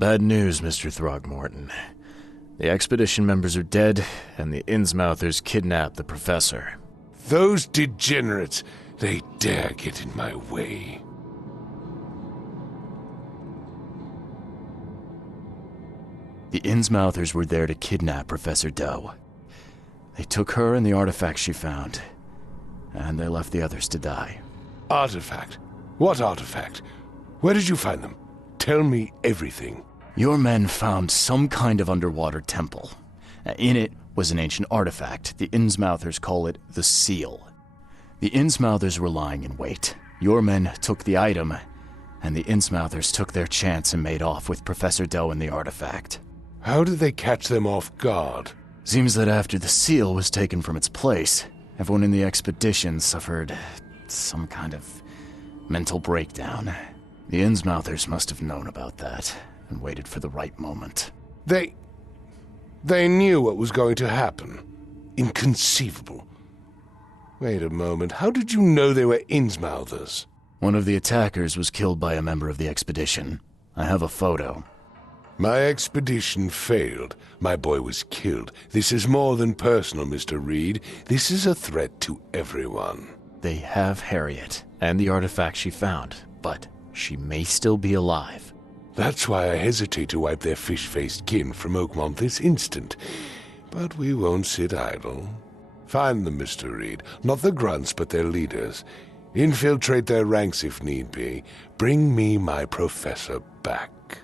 Bad news, Mr. Throgmorton. The expedition members are dead, and the Innsmouthers kidnapped the professor. Those degenerates, they dare get in my way. The Innsmouthers were there to kidnap Professor Doe. They took her and the artifact she found, and they left the others to die. Artifact? What artifact? Where did you find them? Tell me everything. Your men found some kind of underwater temple. In it was an ancient artifact. The Innsmouthers call it the Seal. The Innsmouthers were lying in wait. Your men took the item, and the Innsmouthers took their chance and made off with Professor Doe and the artifact. How did they catch them off guard? Seems that after the seal was taken from its place, everyone in the expedition suffered some kind of mental breakdown. The Innsmouthers must have known about that and waited for the right moment. They knew what was going to happen. Inconceivable. Wait a moment, how did you know they were Innsmouthers? One of the attackers was killed by a member of the expedition. I have a photo. My expedition failed. My boy was killed. This is more than personal, Mr. Reed. This is a threat to everyone. They have Harriet and the artifact she found, but she may still be alive. That's why I hesitate to wipe their fish-faced kin from Oakmont this instant. But we won't sit idle. Find them, Mr. Reed. Not the grunts, but their leaders. Infiltrate their ranks if need be. Bring me my professor back.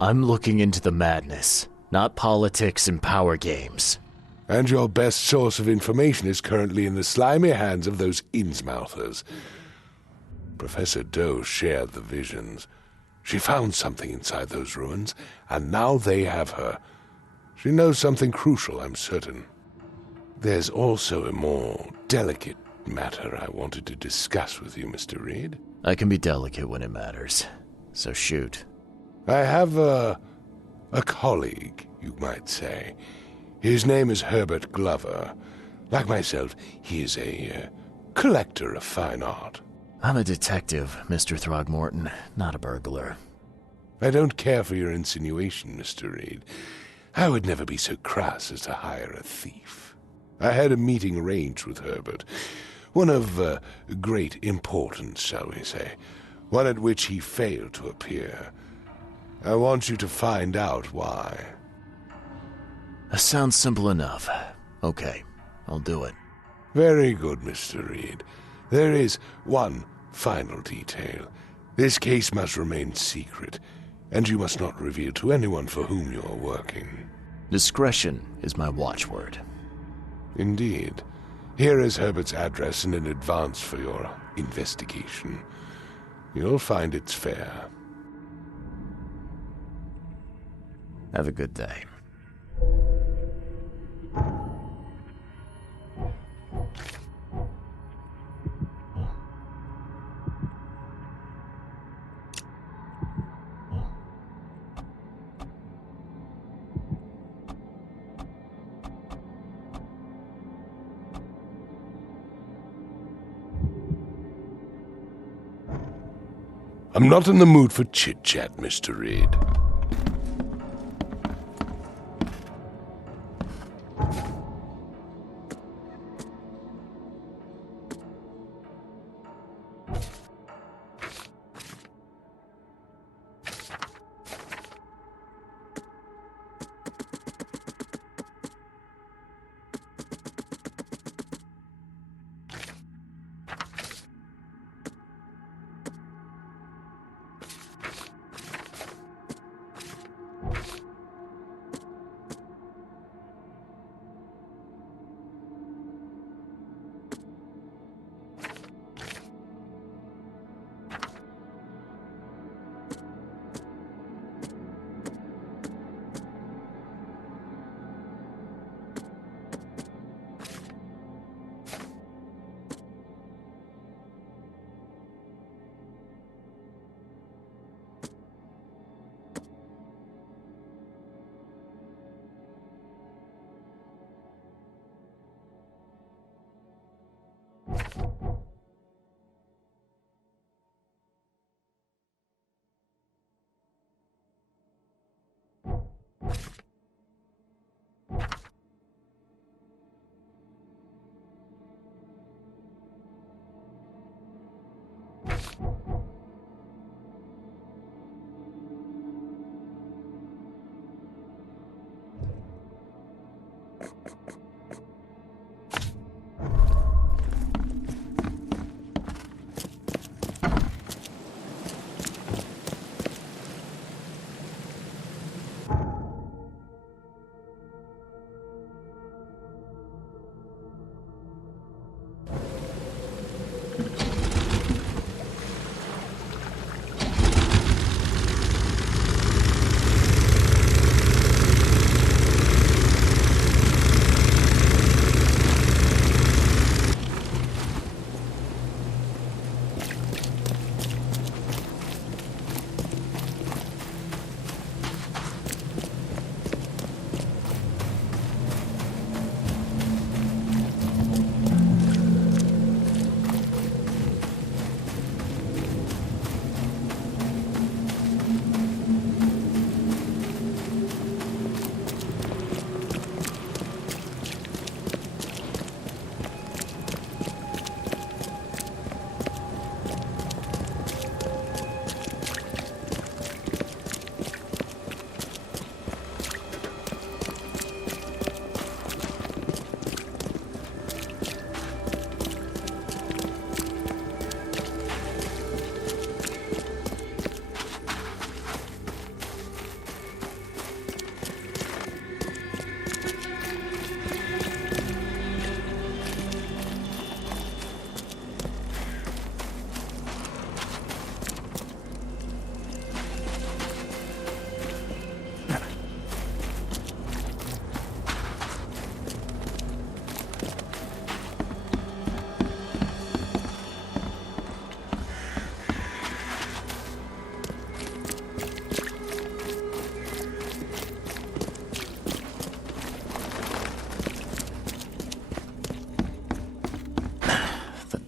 I'm looking into the madness, not politics and power games. And your best source of information is currently in the slimy hands of those Innsmouthers. Professor Doe shared the visions. She found something inside those ruins, and now they have her. She knows something crucial, I'm certain. There's also a more delicate matter I wanted to discuss with you, Mr. Reed. I can be delicate when it matters, so shoot. I have a colleague, you might say. His name is Herbert Glover. Like myself, he is a collector of fine art. I'm a detective, Mr. Throgmorton, not a burglar. I don't care for your insinuation, Mr. Reed. I would never be so crass as to hire a thief. I had a meeting arranged with Herbert, one of great importance, shall we say, one at which he failed to appear. I want you to find out why. That sounds simple enough. Okay, I'll do it. Very good, Mr. Reed. There is one final detail. This case must remain secret, and you must not reveal to anyone for whom you are working. Discretion is my watchword. Indeed. Here is Herbert's address and an advance for your investigation. You'll find it's fair. Have a good day. I'm not in the mood for chit-chat, Mr. Reed.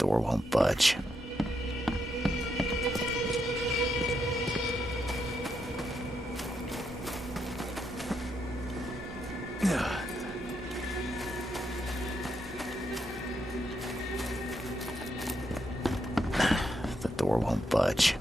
door won't budge. The door won't budge.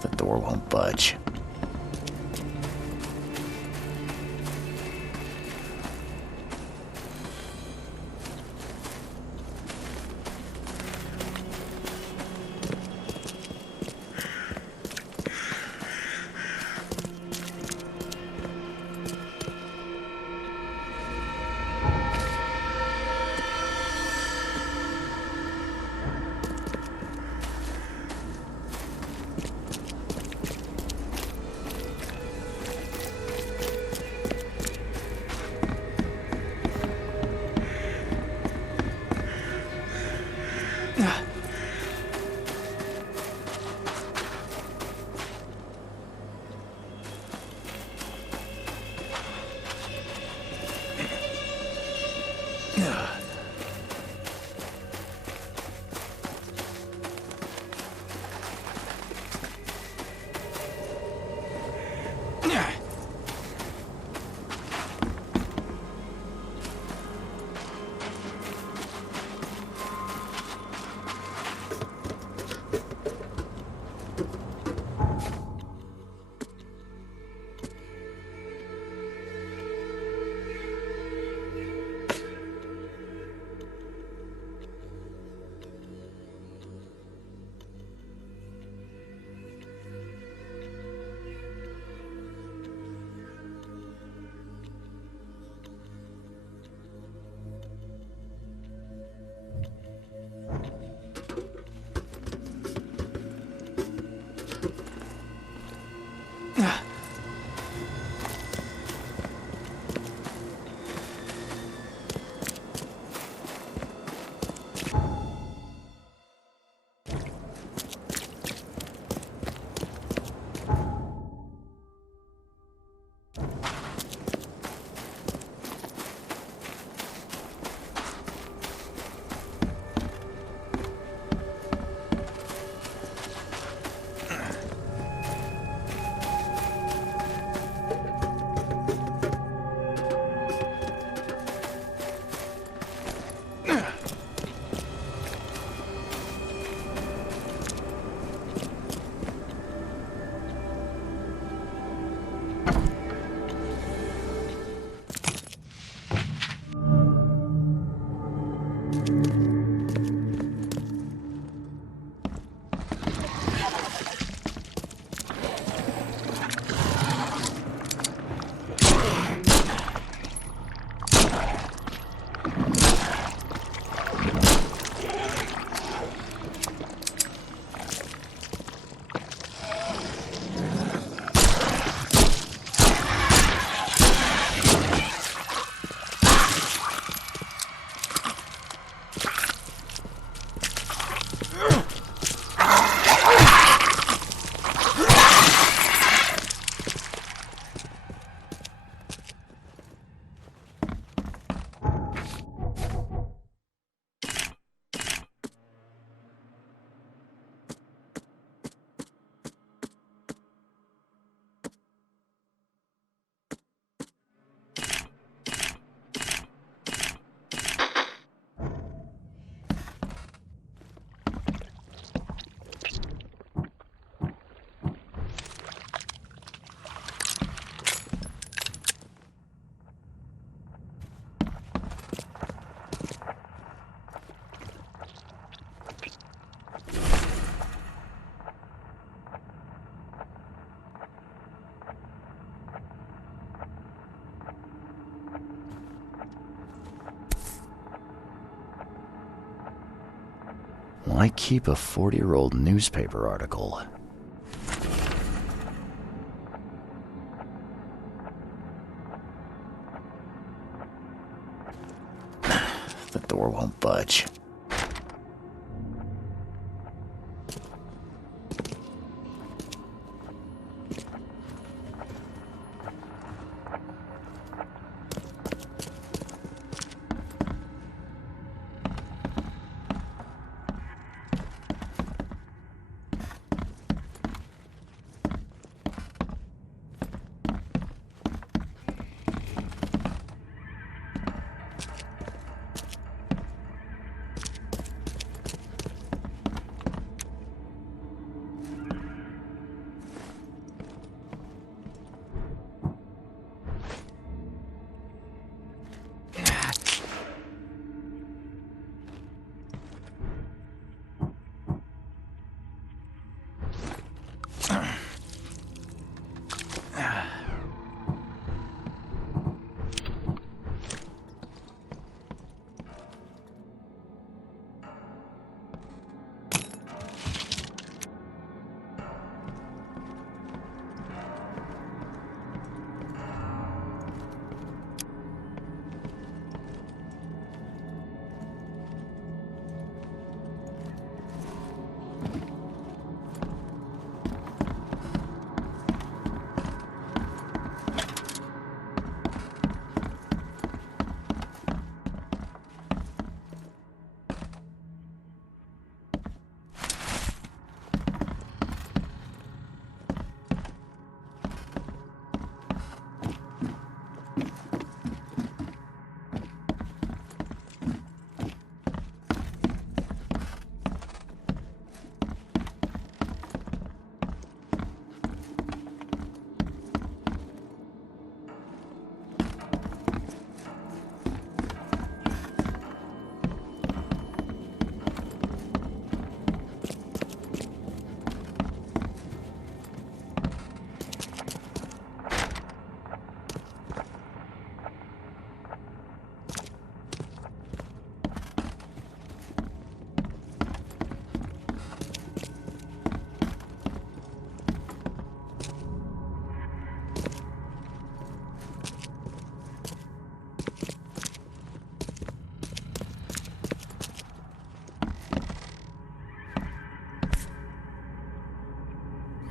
The door won't budge. Why keep a 40-year-old newspaper article? The door won't budge.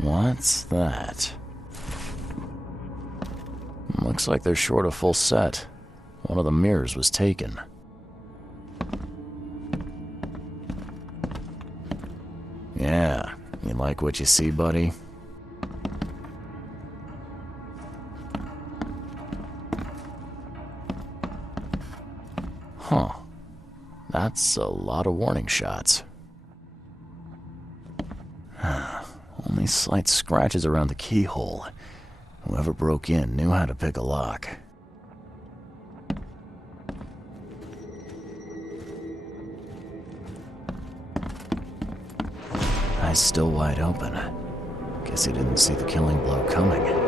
What's that? Looks like they're short a full set. One of the mirrors was taken. Yeah, you like what you see, buddy? Huh. That's a lot of warning shots. Only slight scratches around the keyhole. Whoever broke in knew how to pick a lock. Eyes still wide open. Guess he didn't see the killing blow coming.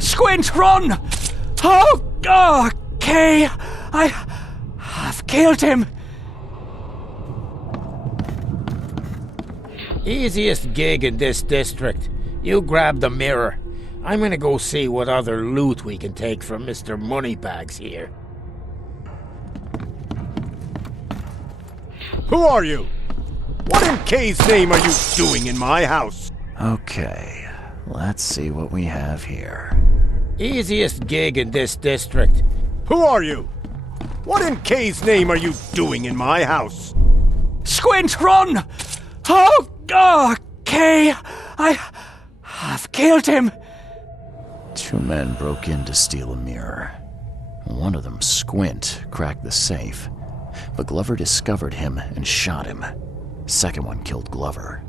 Squint, run! Oh, okay. I've killed him. Easiest gig in this district. You grab the mirror. I'm gonna go see what other loot we can take from Mr. Moneybags here. Who are you? What in K's name are you doing in my house? Okay, let's see what we have here. Easiest gig in this district. Who are you? What in K's name are you doing in my house? Squint, run! Oh, okay. I've killed him. Two men broke in to steal a mirror. One of them, Squint, cracked the safe. but Glover discovered him and shot him. Second one killed Glover.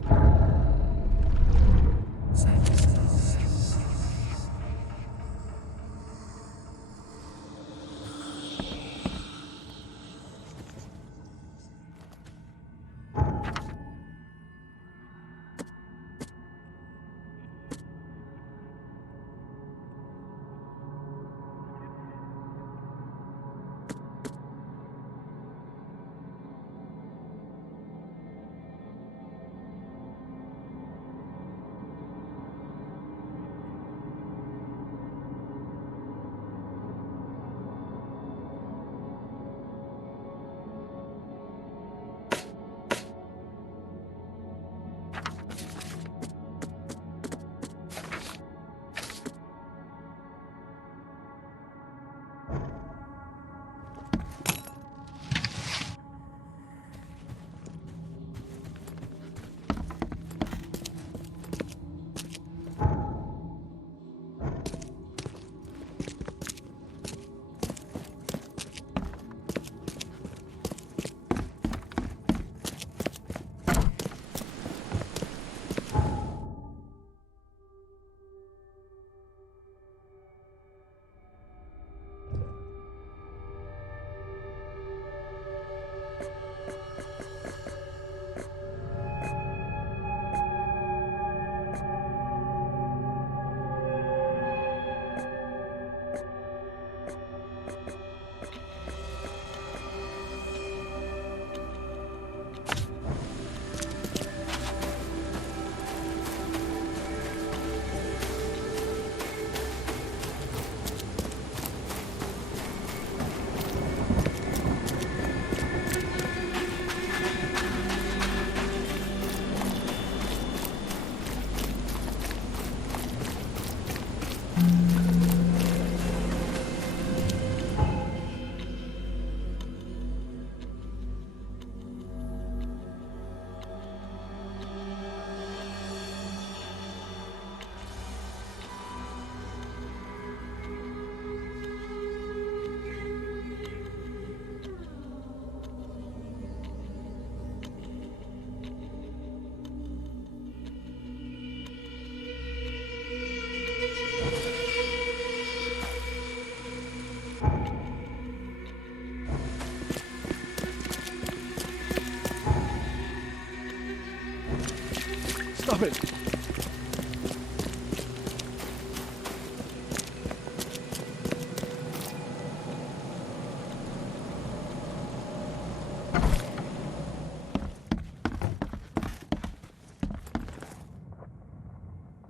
Stop it!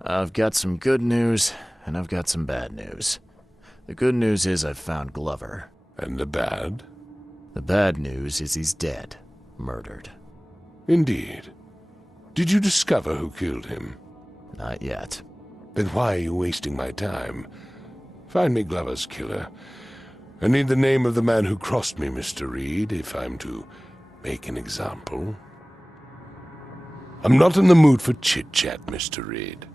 I've got some good news, and I've got some bad news. The good news is I've found Glover. And the bad? The bad news is he's dead. Murdered. Indeed. Did you discover who killed him? Not yet. Then why are you wasting my time? Find me Glover's killer. I need the name of the man who crossed me, Mr. Reed, if I'm to make an example. I'm not in the mood for chit-chat, Mr. Reed.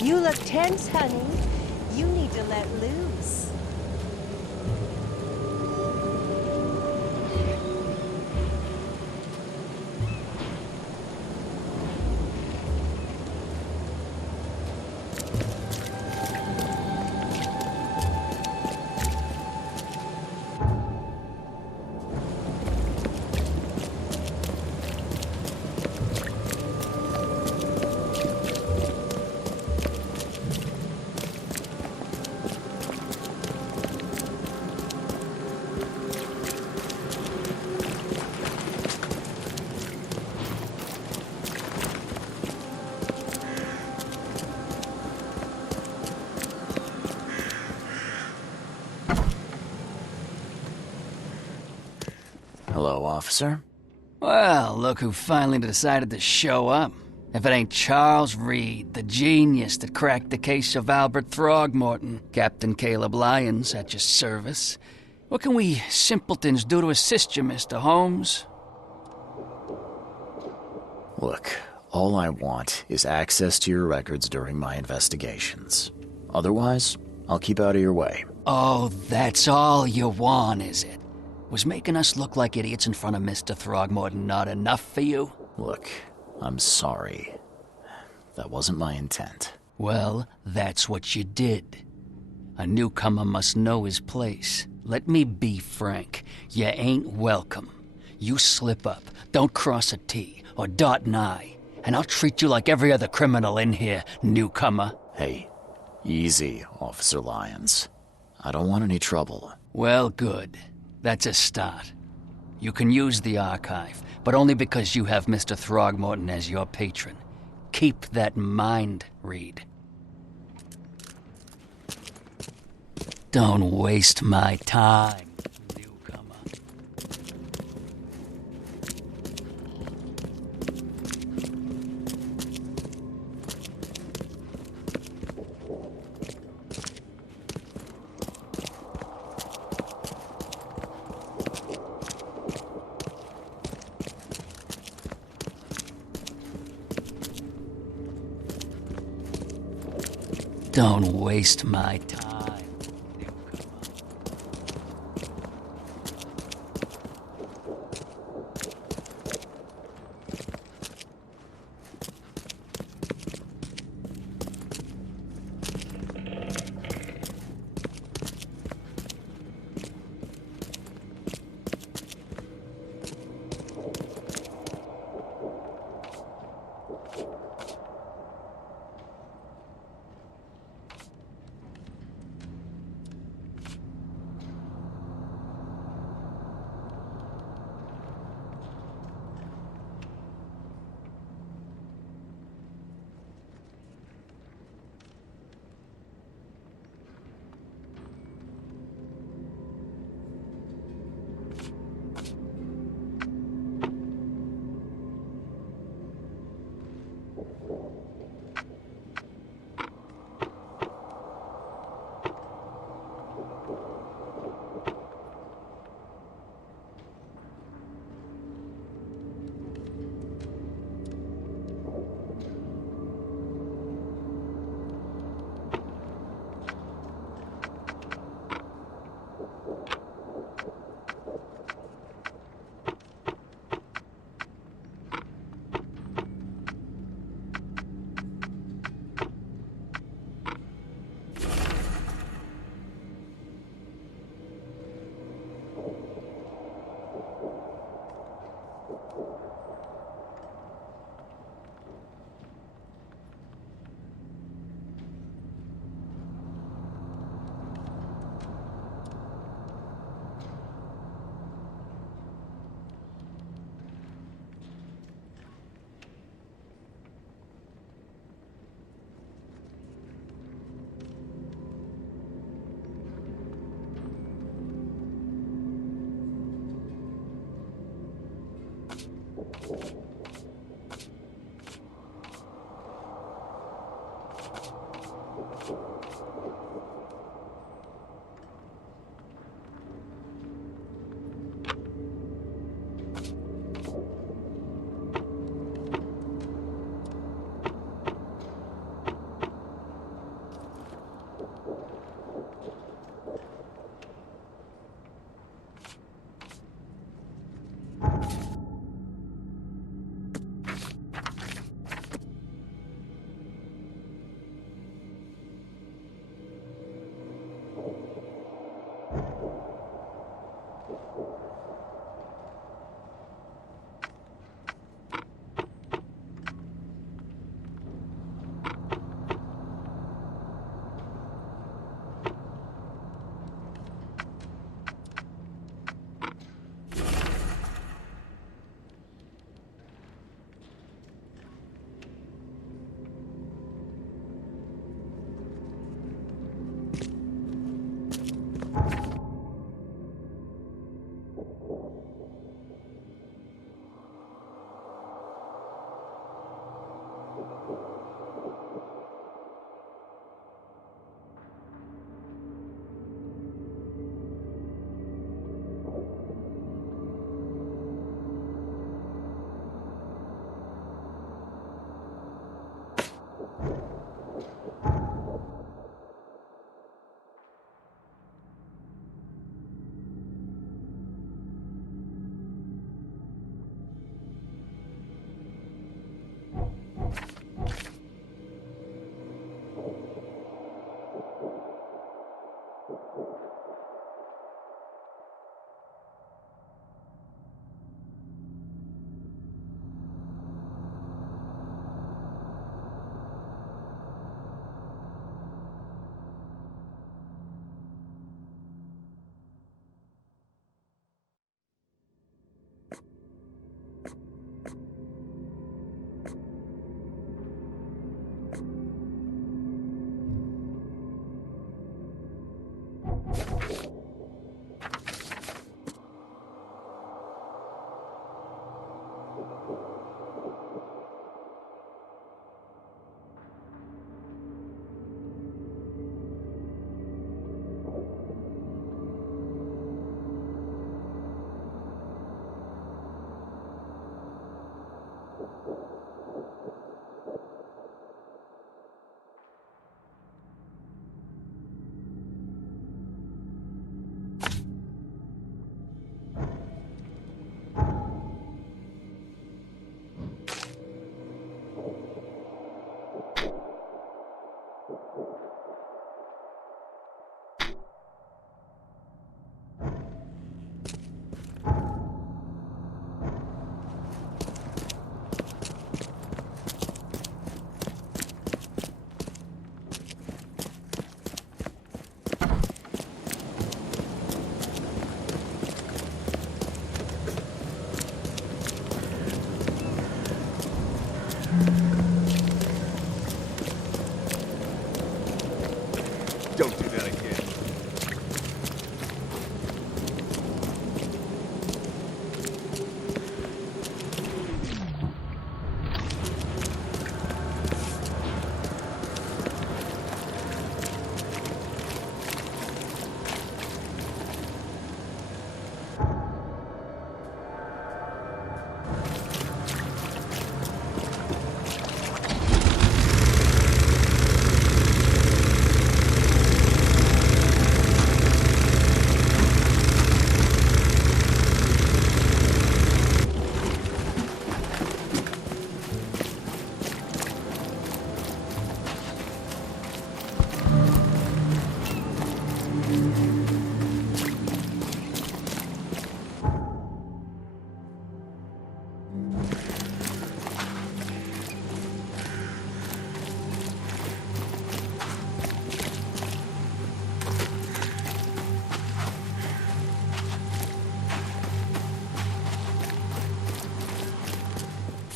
You look tense, honey. You need to let loose. Hello, officer. Well, look who finally decided to show up. If it ain't Charles Reed, the genius that cracked the case of Albert Throgmorton, Captain Caleb Lyons at your service. What can we simpletons do to assist you, Mr. Holmes? Look, all I want is access to your records during my investigations. Otherwise, I'll keep out of your way. Oh, that's all you want, is it? Was making us look like idiots in front of Mr. Throgmorton not enough for you? Look, I'm sorry. That wasn't my intent. Well, that's what you did. A newcomer must know his place. Let me be frank. You ain't welcome. You slip up, don't cross a T or dot an I, and I'll treat you like every other criminal in here, newcomer. Hey, easy, Officer Lyons. I don't want any trouble. Well, good. That's a start. You can use the archive, but only because you have Mr. Throgmorton as your patron. Keep that in mind, Reed. Don't waste my time, newcomer. Don't waste my time, newcomer.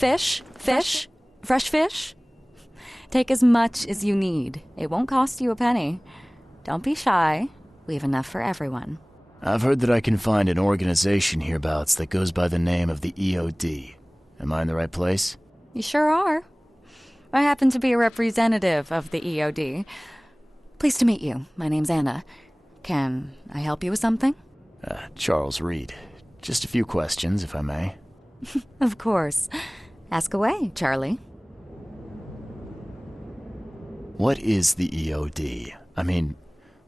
Fish? Fish? Fresh fish? Take as much as you need. It won't cost you a penny. Don't be shy. We have enough for everyone. I've heard that I can find an organization hereabouts that goes by the name of the EOD. Am I in the right place? You sure are. I happen to be a representative of the EOD. Pleased to meet you. My name's Anna. Can I help you with something? Charles Reed. Just a few questions, if I may. Of course. Ask away, Charlie. What is the EOD? I mean,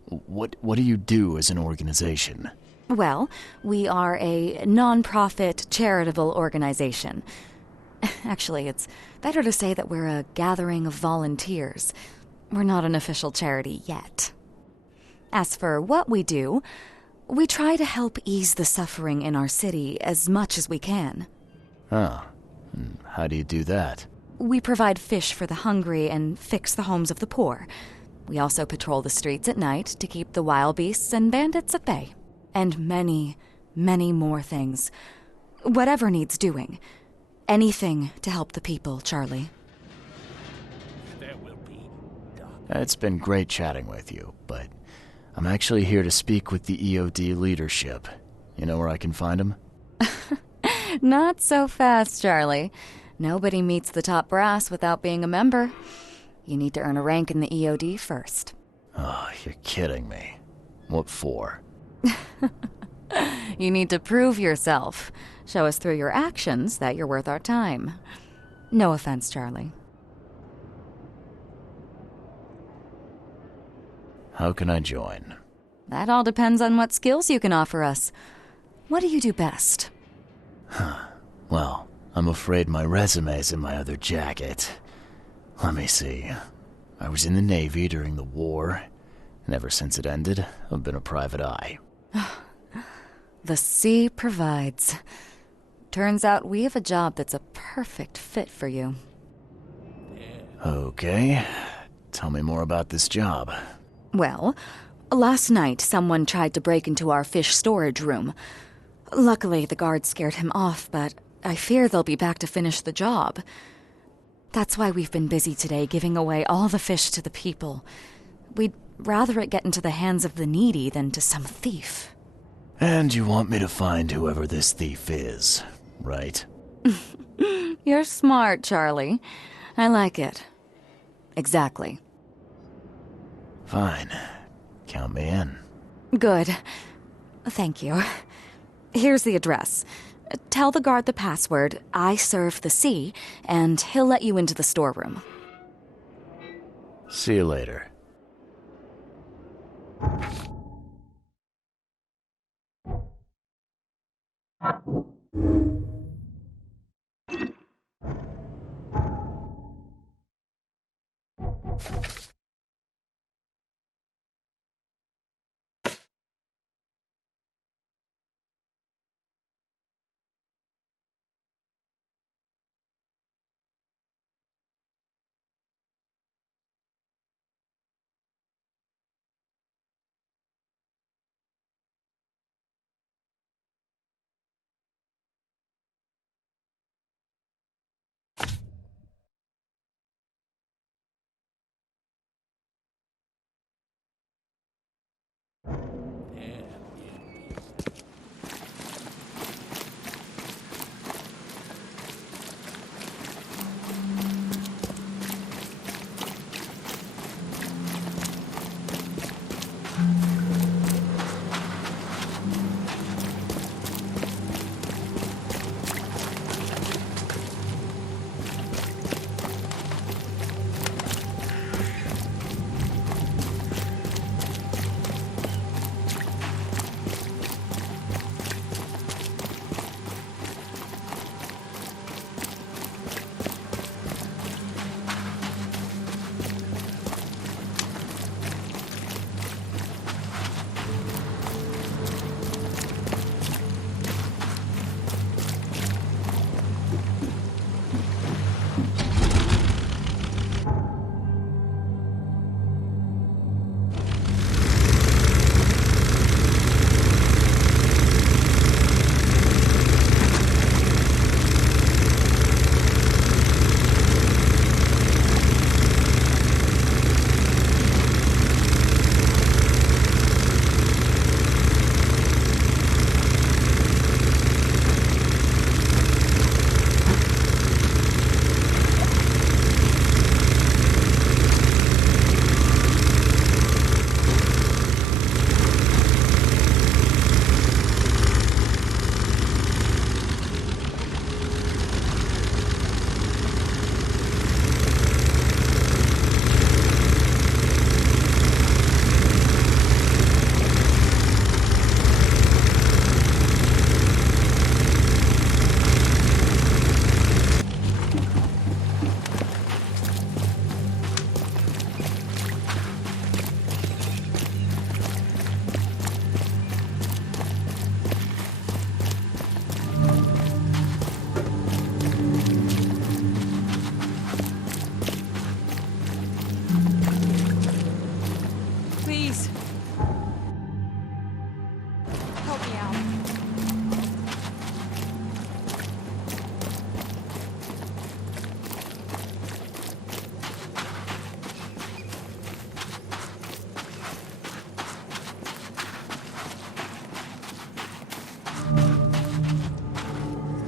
what do you do as an organization? Well, we are a non-profit charitable organization. Actually, it's better to say that we're a gathering of volunteers. We're not an official charity yet. As for what we do, we try to help ease the suffering in our city as much as we can. Oh, and how do you do that? We provide fish for the hungry and fix the homes of the poor. We also patrol the streets at night to keep the wild beasts and bandits at bay. And many, many more things. Whatever needs doing. Anything to help the people, Charlie. It's been great chatting with you, but I'm actually here to speak with the EOD leadership. You know where I can find them? Not so fast, Charlie. Nobody meets the top brass without being a member. You need to earn a rank in the EOD first. Oh, you're kidding me. What for? You need to prove yourself. Show us through your actions that you're worth our time. No offense, Charlie. How can I join? That all depends on what skills you can offer us. What do you do best? Well, I'm afraid my resume's in my other jacket. Let me see. I was in the Navy during the war, and ever since it ended, I've been a private eye. The sea provides. Turns out we have a job that's a perfect fit for you. Okay. Tell me more about this job. Well, last night someone tried to break into our fish storage room. Luckily, the guards scared him off, but I fear they'll be back to finish the job. That's why we've been busy today giving away all the fish to the people. We'd rather it get into the hands of the needy than to some thief. And you want me to find whoever this thief is, right? You're smart, Charlie. I like it. Exactly. Fine. Count me in. Good. Thank you. Here's the address. Tell the guard the password, I serve the sea, and he'll let you into the storeroom. See you later.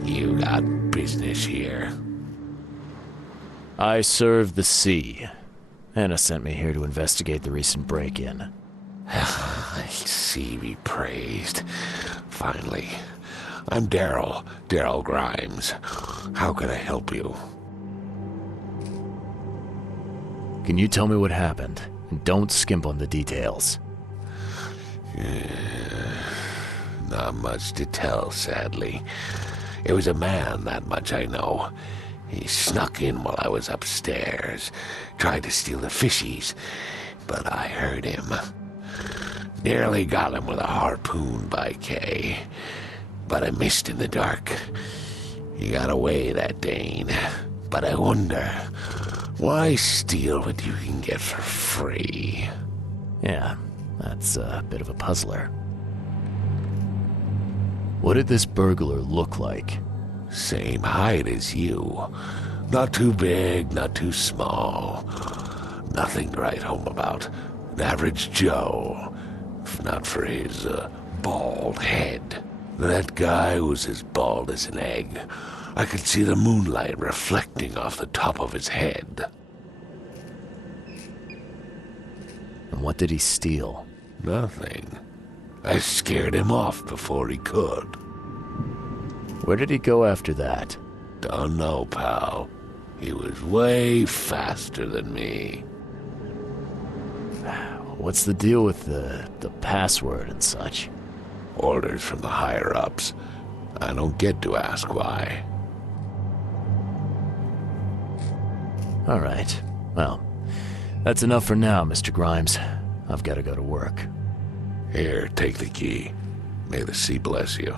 You got business here. I serve the sea. Anna sent me here to investigate the recent break-in. I see be praised. Finally. I'm Daryl Grimes. How can I help you? Can you tell me what happened? And don't skimp on the details. Not much to tell, sadly. It was a man, that much I know. He snuck in while I was upstairs, tried to steal the fishies, but I heard him. Nearly got him with a harpoon by Kay, but I missed in the dark. He got away, that Dane, but I wonder, why steal what you can get for free? Yeah, that's a bit of a puzzler. What did this burglar look like? Same height as you. Not too big, not too small. Nothing to write home about. An average Joe. If not for his, bald head. That guy was as bald as an egg. I could see the moonlight reflecting off the top of his head. And what did he steal? Nothing. I scared him off before he could. Where did he go after that? Don't know, pal. He was way faster than me. What's the deal with the password and such? Orders from the higher-ups. I don't get to ask why. All right. Well, that's enough for now, Mr. Grimes. I've got to go to work. Here, take the key. May the sea bless you.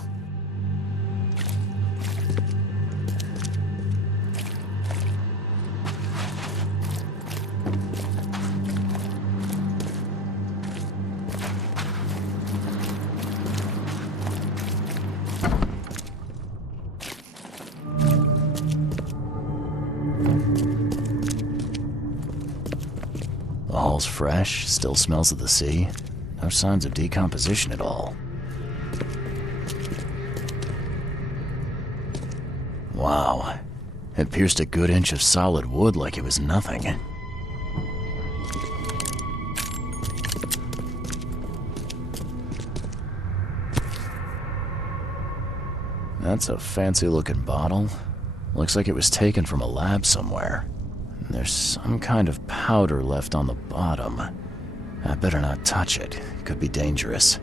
The hall's fresh, still smells of the sea. No signs of decomposition at all. Wow. It pierced a good inch of solid wood like it was nothing. That's a fancy-looking bottle. Looks like it was taken from a lab somewhere. There's some kind of powder left on the bottom. I better not touch it. It could be dangerous.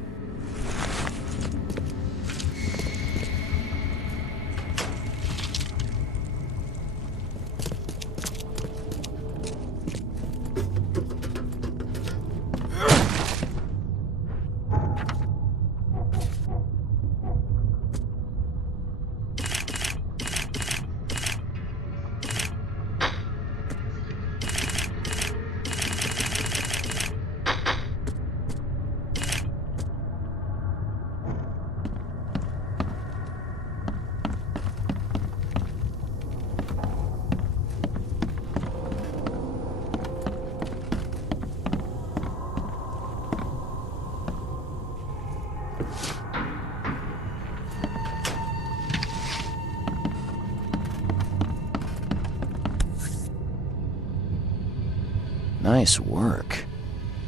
Nice work.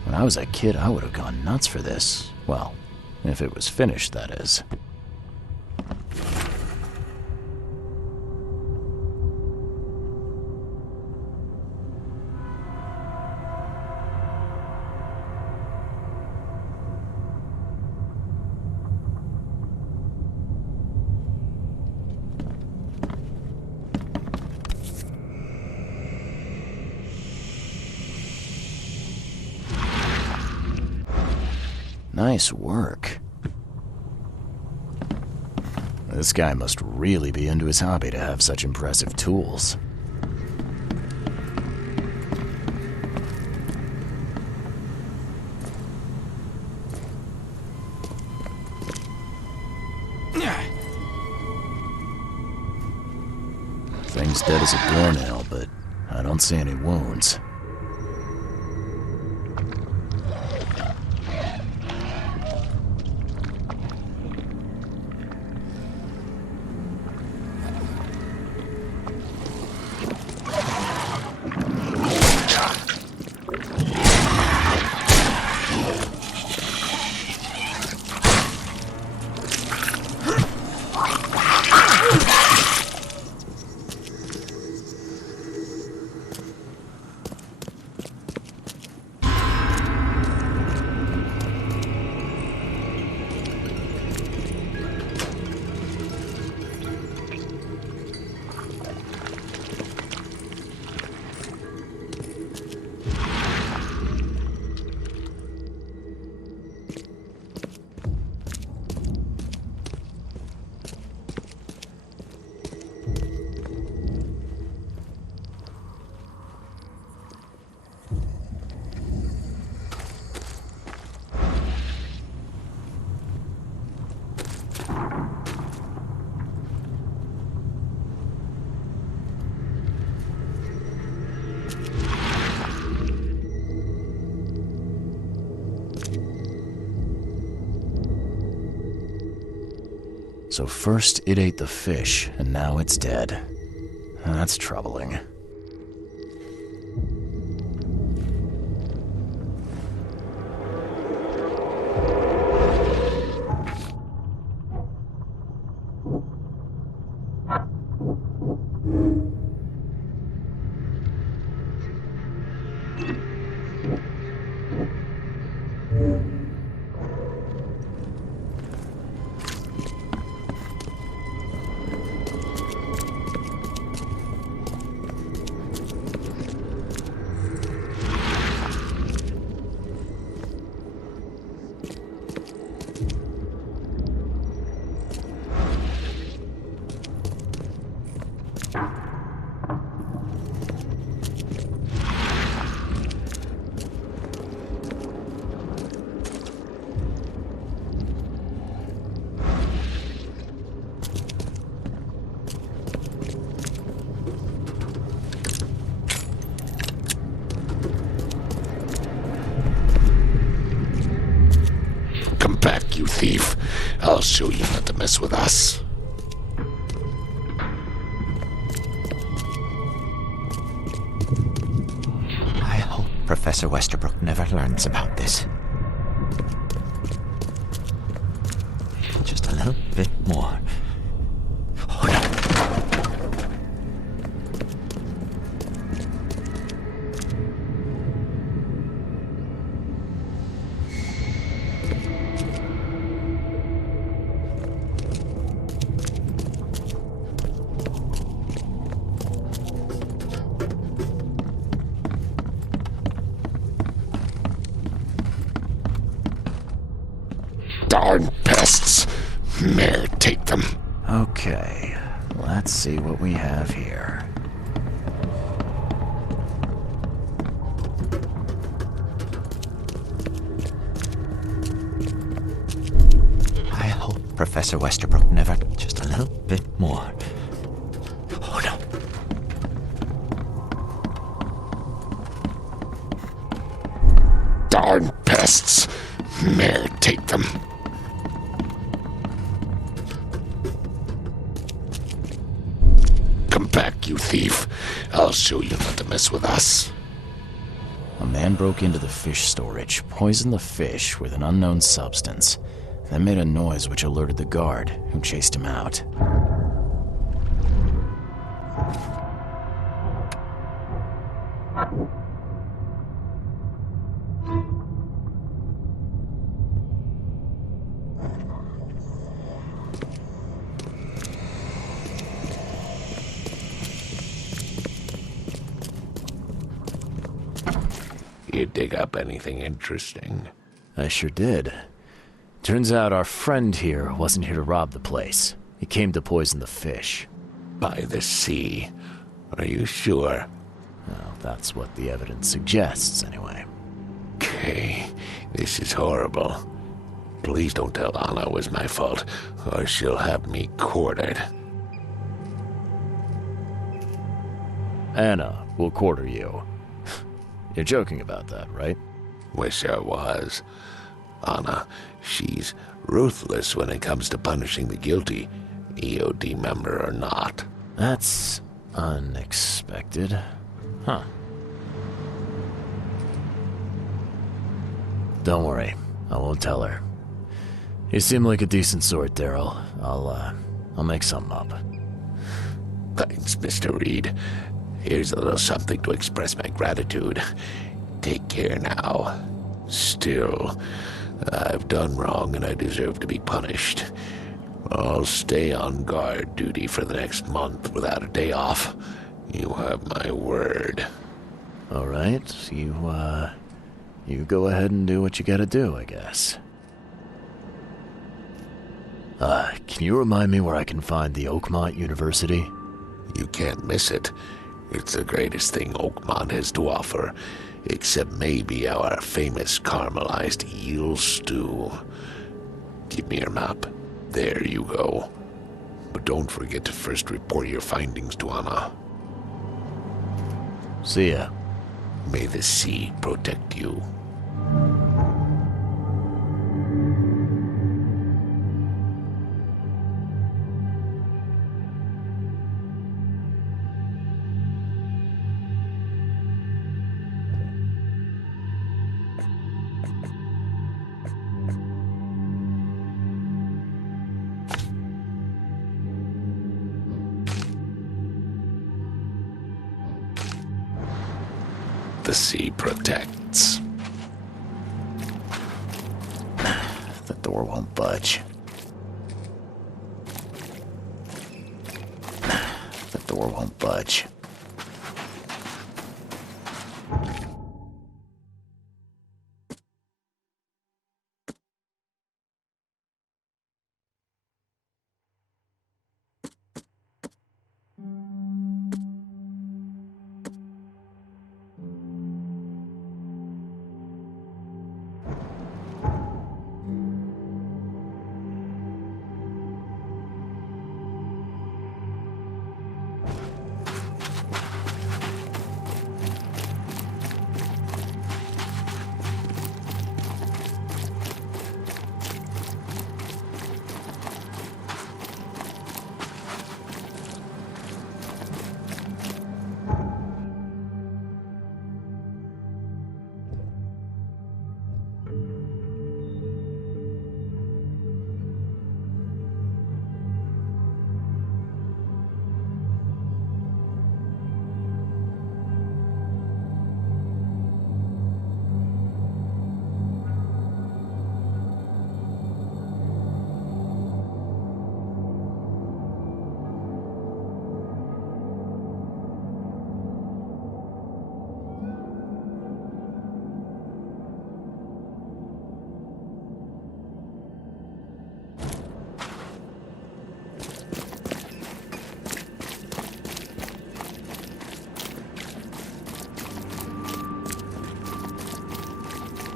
When I was a kid, I would have gone nuts for this. Well, if it was finished, that is. Nice work. This guy must really be into his hobby to have such impressive tools. Thing's dead as a doornail, but I don't see any wounds. So first it ate the fish, and now it's dead. That's troubling. Come back, you thief. I'll show you not to mess with us. I hope Professor Westerbrook never learns about this. Just a little bit more. Oh, no. Darn pests. May take them. Okay, let's see what we have here. I hope Professor Westerbrook never... Just a little bit more. Oh, no. Darn pests. May take them. Come back, you thief. I'll show you not to mess with us. A man broke into the fish storage, poisoned the fish with an unknown substance, then made a noise which alerted the guard, who chased him out. You dig up anything interesting? I sure did. Turns out our friend here wasn't here to rob the place. He came to poison the fish. By the sea. Are you sure? Well, that's what the evidence suggests, anyway. Okay, this is horrible. Please don't tell Anna it was my fault, or she'll have me quartered. Anna will quarter you. You're joking about that, right? Wish I was. Anna, she's ruthless when it comes to punishing the guilty, EOD member or not. That's unexpected. Huh. Don't worry, I won't tell her. You seem like a decent sort, Daryl. I'll make something up. Thanks, Mr. Reed. Here's a little something to express my gratitude. Take care now. Still, I've done wrong and I deserve to be punished. I'll stay on guard duty for the next month without a day off. You have my word. All right, you go ahead and do what you gotta do, I guess. Can you remind me where I can find the Oakmont University? You can't miss it. It's the greatest thing Oakmont has to offer, except maybe our famous caramelized eel stew. Give me your map. There you go. But don't forget to first report your findings to Anna. See ya. May the sea protect you. the sea protects. The door won't budge. The door won't budge.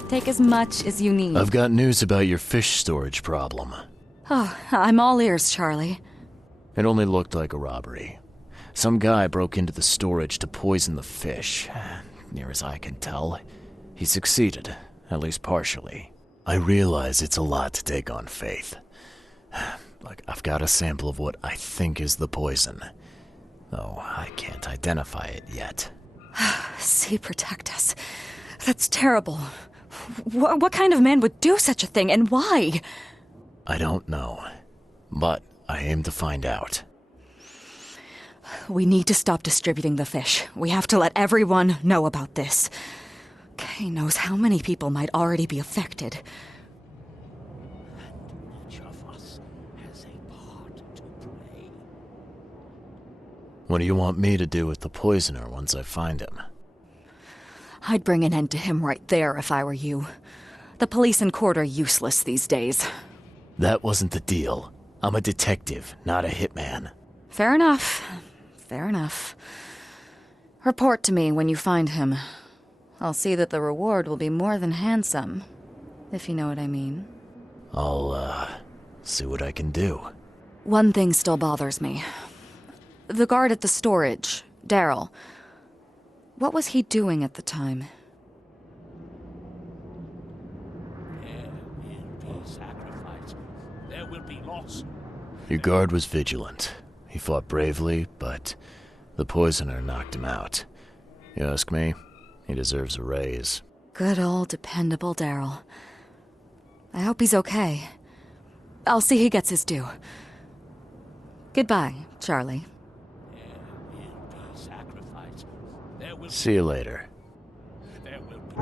Take as much as you need. I've got news about your fish storage problem. Oh, I'm all ears, Charlie. It only looked like a robbery. Some guy broke into the storage to poison the fish. Near as I can tell, he succeeded, at least partially. I realize it's a lot to take on faith. Look, I've got a sample of what I think is the poison, though I can't identify it yet. Sea protect us. That's terrible. What kind of man would do such a thing, and why? I don't know, but I aim to find out. We need to stop distributing the fish. We have to let everyone know about this. Kay knows how many people might already be affected. Each of us has a part to play. What do you want me to do with the poisoner once I find him? I'd bring an end to him right there if I were you. The police and court are useless these days. That wasn't the deal. I'm a detective, not a hitman. Fair enough. Fair enough. Report to me when you find him. I'll see that the reward will be more than handsome, if you know what I mean. I'll, see what I can do. One thing still bothers me. The guard at the storage, Daryl. What was he doing at the time? There will be sacrifice. There will be loss. Your guard was vigilant. He fought bravely, but the poisoner knocked him out. You ask me, he deserves a raise. Good old dependable Daryl. I hope he's okay. I'll see he gets his due. Goodbye, Charlie. There will be sacrifice. There will See you later. There will be.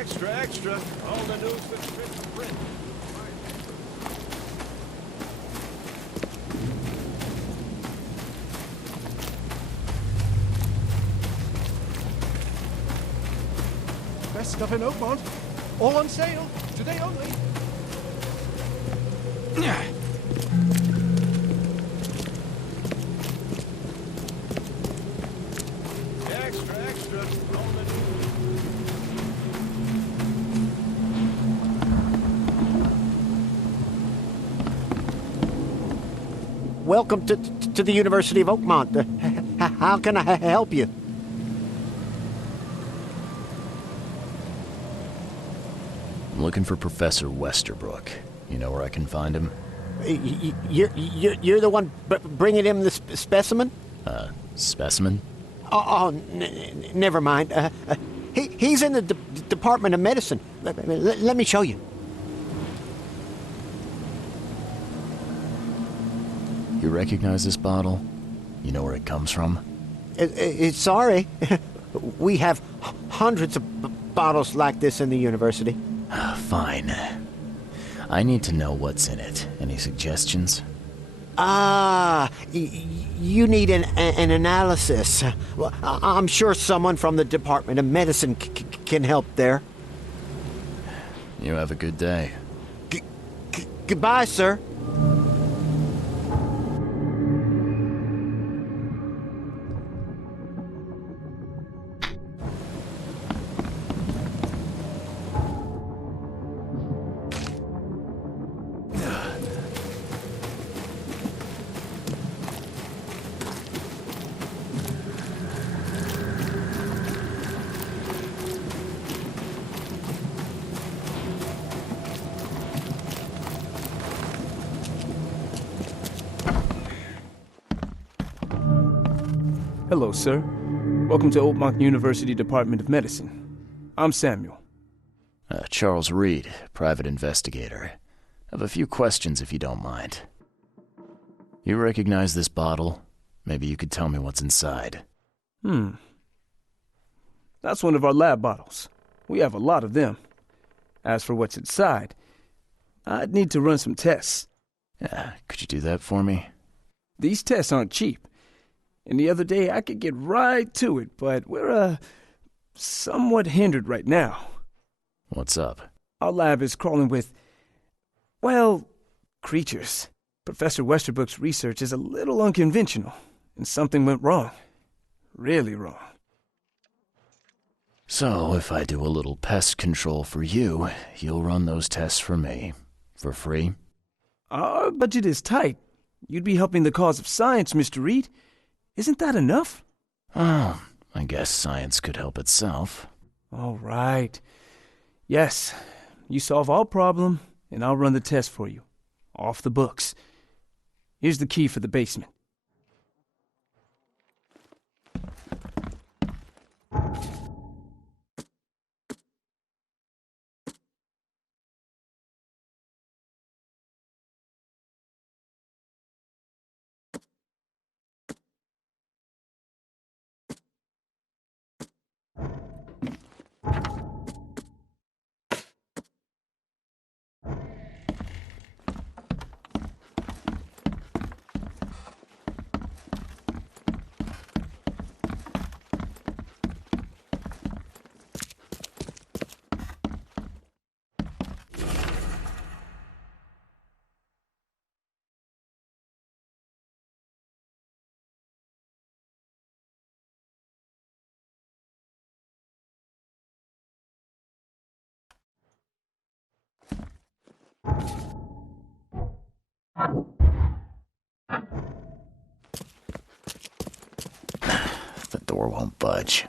Extra, extra. All the news that's fit to print. Best stuff in Oakmont. All on sale. Today only. Extra, extra. All the news. Welcome to the University of Oakmont. How can I help you? I'm looking for Professor Westerbrook. You know where I can find him? You're the one bringing him the specimen? Specimen? Never mind. He's in the Department of Medicine. Let me show you. You recognize this bottle? You know where it comes from? Sorry. We have hundreds of bottles like this in the university. Fine. I need to know what's in it. Any suggestions? You need an analysis. Well, I'm sure someone from the Department of Medicine can help there. You have a good day. Goodbye, sir. Hello, sir. Welcome to Oakmont University Department of Medicine. I'm Samuel. Charles Reed, private investigator. I have a few questions if you don't mind. You recognize this bottle? Maybe you could tell me what's inside. That's one of our lab bottles. We have a lot of them. As for what's inside, I'd need to run some tests. Could you do that for me? These tests aren't cheap. And the other day I could get right to it, but we're, somewhat hindered right now. What's up? Our lab is crawling with, well, creatures. Professor Westerbrook's research is a little unconventional, and something went wrong. Really wrong. So, if I do a little pest control for you, you'll run those tests for me. For free? Our budget is tight. You'd be helping the cause of science, Mr. Reed. Isn't that enough? Oh, I guess science could help itself. All right. Yes, you solve our problem, and I'll run the test for you. Off the books. Here's the key for the basement. The door won't budge.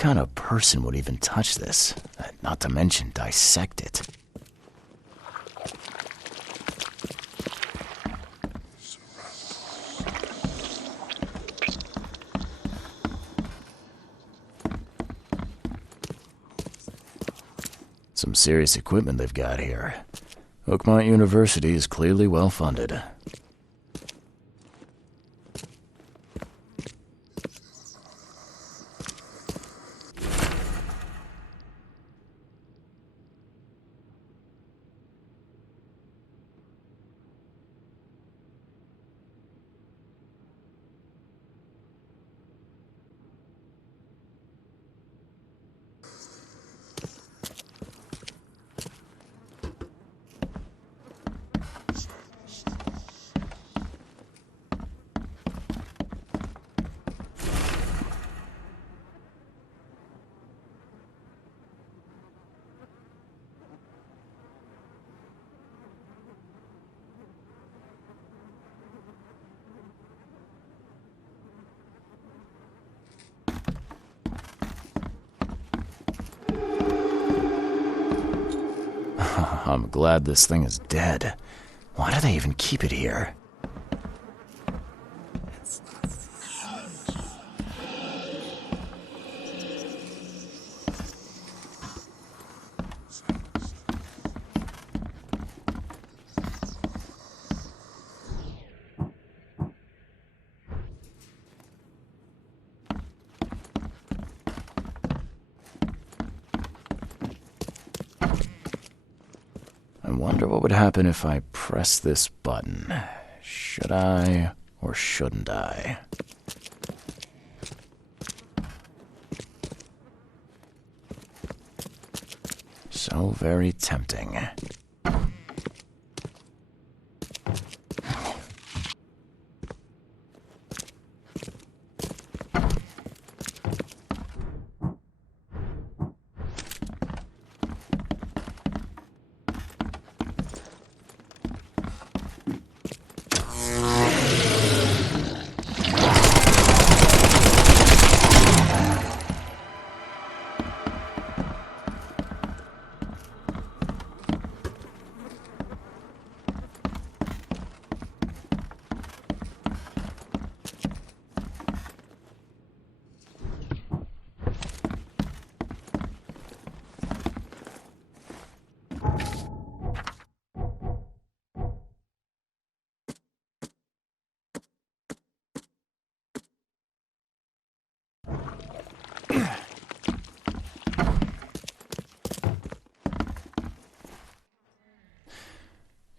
kind of person would even touch this? Not to mention dissect it. Some serious equipment they've got here. Oakmont University is clearly well funded. I'm glad this thing is dead. Why do they even keep it here? I wonder what would happen if I press this button. Should I or shouldn't I? So very tempting.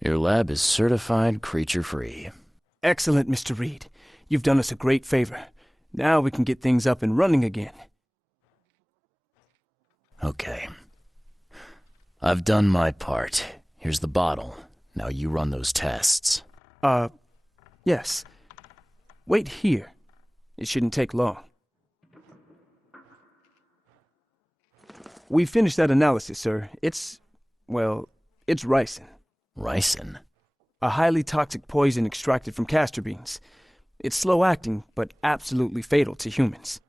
Your lab is certified creature-free. Excellent, Mr. Reed. You've done us a great favor. Now we can get things up and running again. Okay. I've done my part. Here's the bottle. Now you run those tests. Yes. Wait here. It shouldn't take long. We finished that analysis, sir. It's ricin. Ricin? A highly toxic poison extracted from castor beans. It's slow-acting, but absolutely fatal to humans.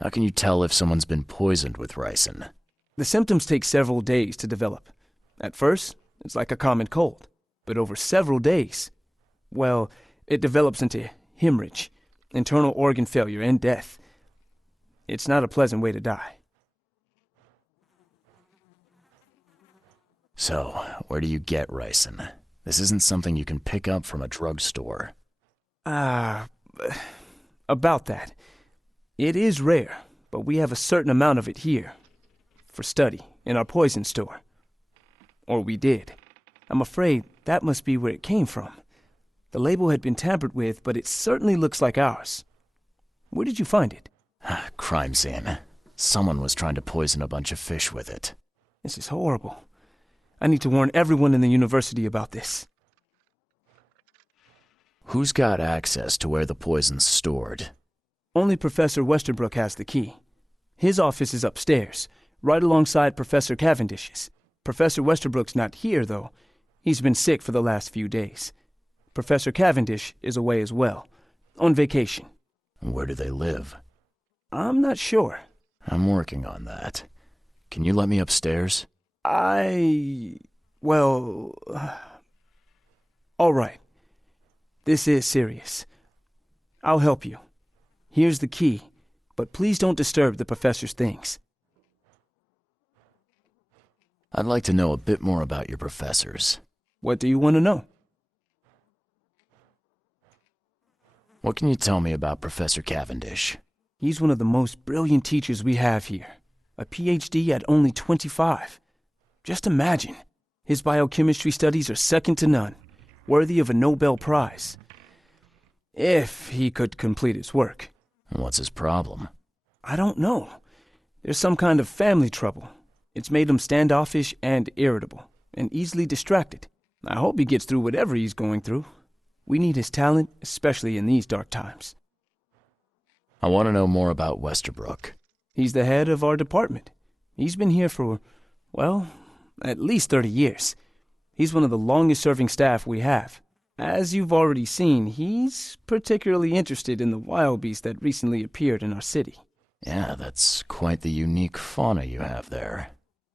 How can you tell if someone's been poisoned with ricin? The symptoms take several days to develop. At first, it's like a common cold. But over several days, it develops into hemorrhage, internal organ failure, and death. It's not a pleasant way to die. So, where do you get ricin? This isn't something you can pick up from a drugstore. About that. It is rare, but we have a certain amount of it here. For study, in our poison store. Or we did. I'm afraid that must be where it came from. The label had been tampered with, but it certainly looks like ours. Where did you find it? Crime scene. Someone was trying to poison a bunch of fish with it. This is horrible. I need to warn everyone in the university about this. Who's got access to where the poison's stored? Only Professor Westerbrook has the key. His office is upstairs, right alongside Professor Cavendish's. Professor Westerbrook's not here, though. He's been sick for the last few days. Professor Cavendish is away as well. On vacation. Where do they live? I'm not sure. I'm working on that. Can you let me upstairs? Well... all right. This is serious. I'll help you. Here's the key, but please don't disturb the professor's things. I'd like to know a bit more about your professors. What do you want to know? What can you tell me about Professor Cavendish? He's one of the most brilliant teachers we have here. A PhD at only 25. Just imagine. His biochemistry studies are second to none, worthy of a Nobel Prize. If he could complete his work. What's his problem? I don't know. There's some kind of family trouble. It's made him standoffish and irritable, and easily distracted. I hope he gets through whatever he's going through. We need his talent, especially in these dark times. I want to know more about Westerbrook. He's the head of our department. He's been here for, well, at least 30 years. He's one of the longest-serving staff we have. As you've already seen, he's particularly interested in the wild beast that recently appeared in our city. Yeah, that's quite the unique fauna you have there.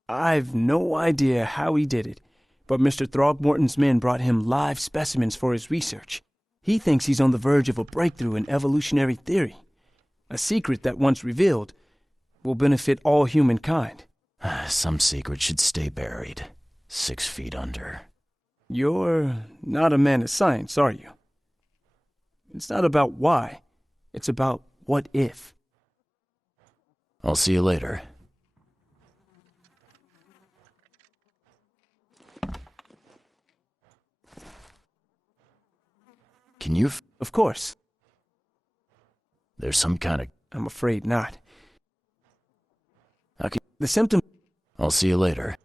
I've no idea how he did it, but Mr. Throgmorton's men brought him live specimens for his research. He thinks he's on the verge of a breakthrough in evolutionary theory. A secret that, once revealed, will benefit all humankind. Some secret should stay buried, 6 feet under. You're not a man of science, are you? It's not about why. It's about what if. I'll see you later. Can you... Of course. There's some kind of... I'm afraid not. Okay. The symptom... I'll see you later.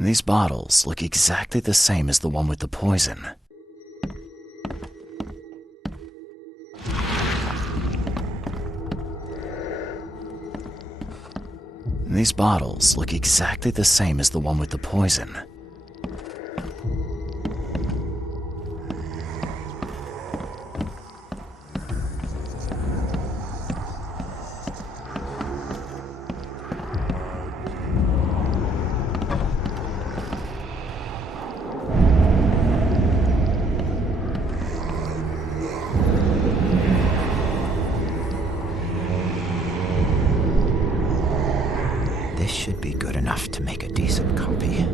These bottles look exactly the same as the one with the poison. These bottles look exactly the same as the one with the poison. This should be good enough to make a decent copy.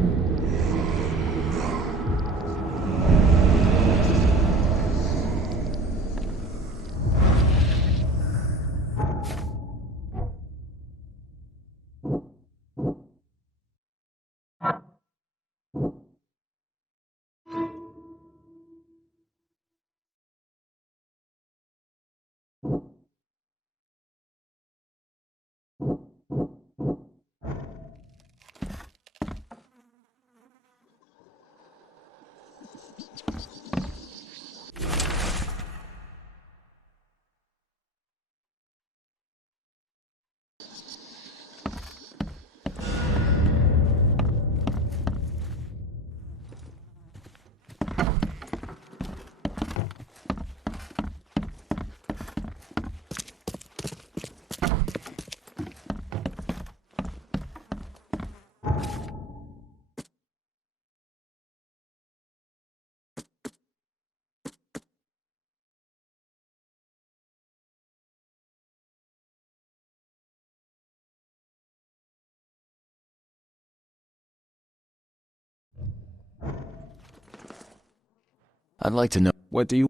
I'd like to know. What do you...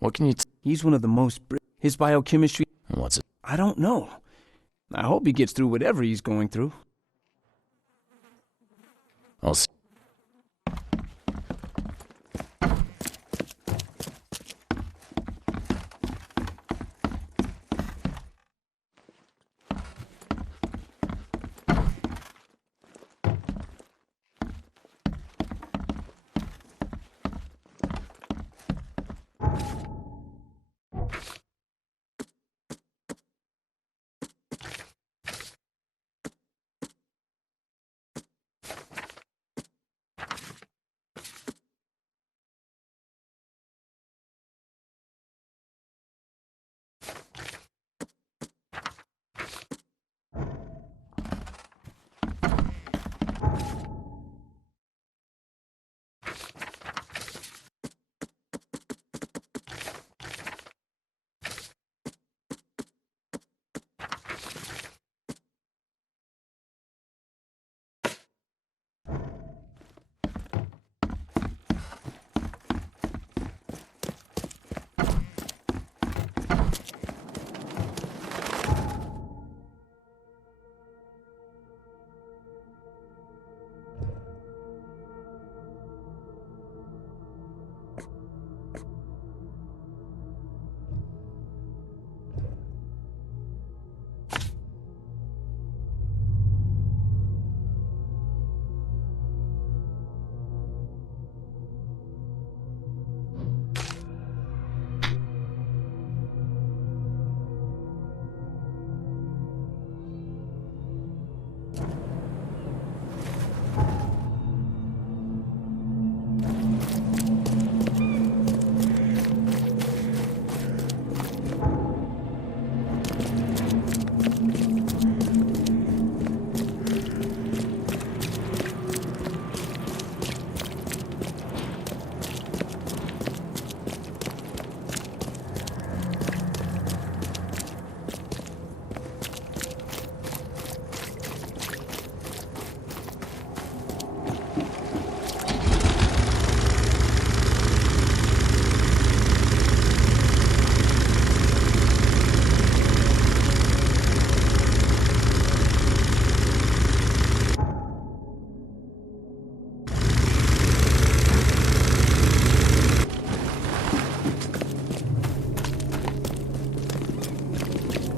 What can you He's one of the most... His biochemistry... What's it? I don't know. I hope he gets through whatever he's going through. I'll see.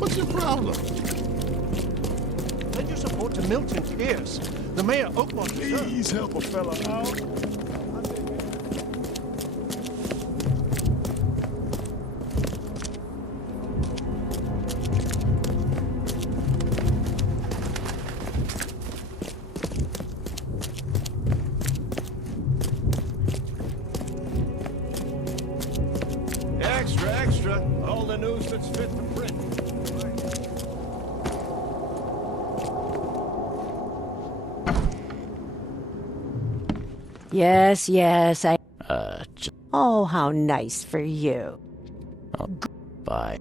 What's your problem? Lend your support to Milton Pierce, the mayor Oakmont. Please help a fella out. Extra, extra. All the news that's fit for print. Yes, yes, I... Just Oh, how nice for you. bye.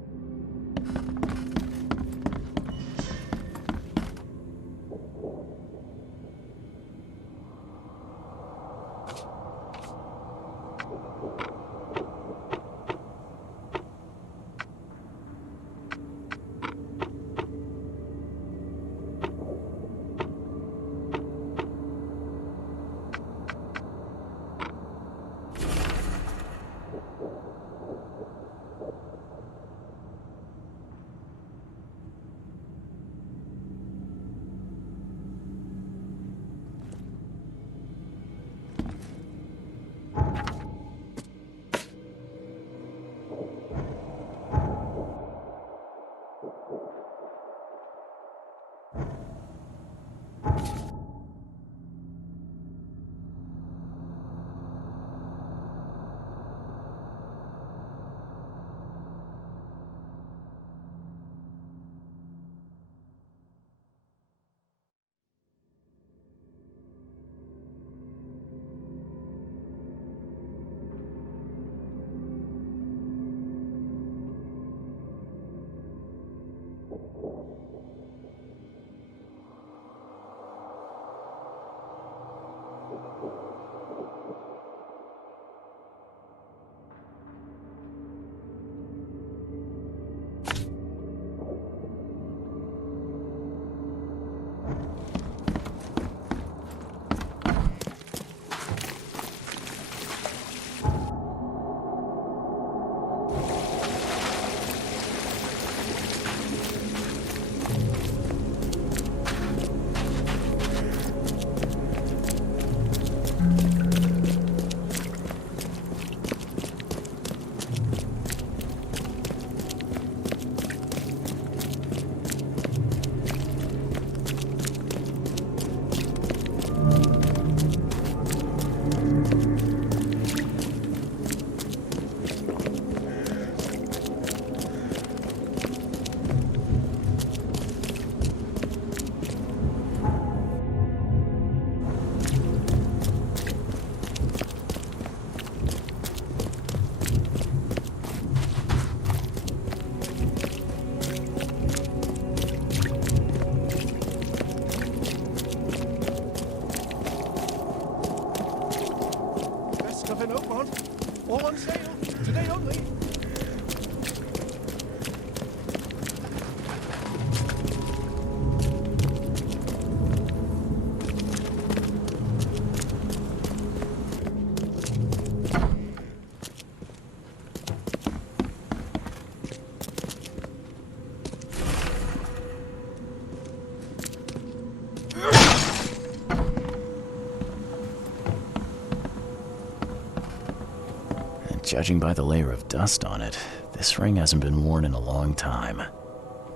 Judging by the layer of dust on it, this ring hasn't been worn in a long time.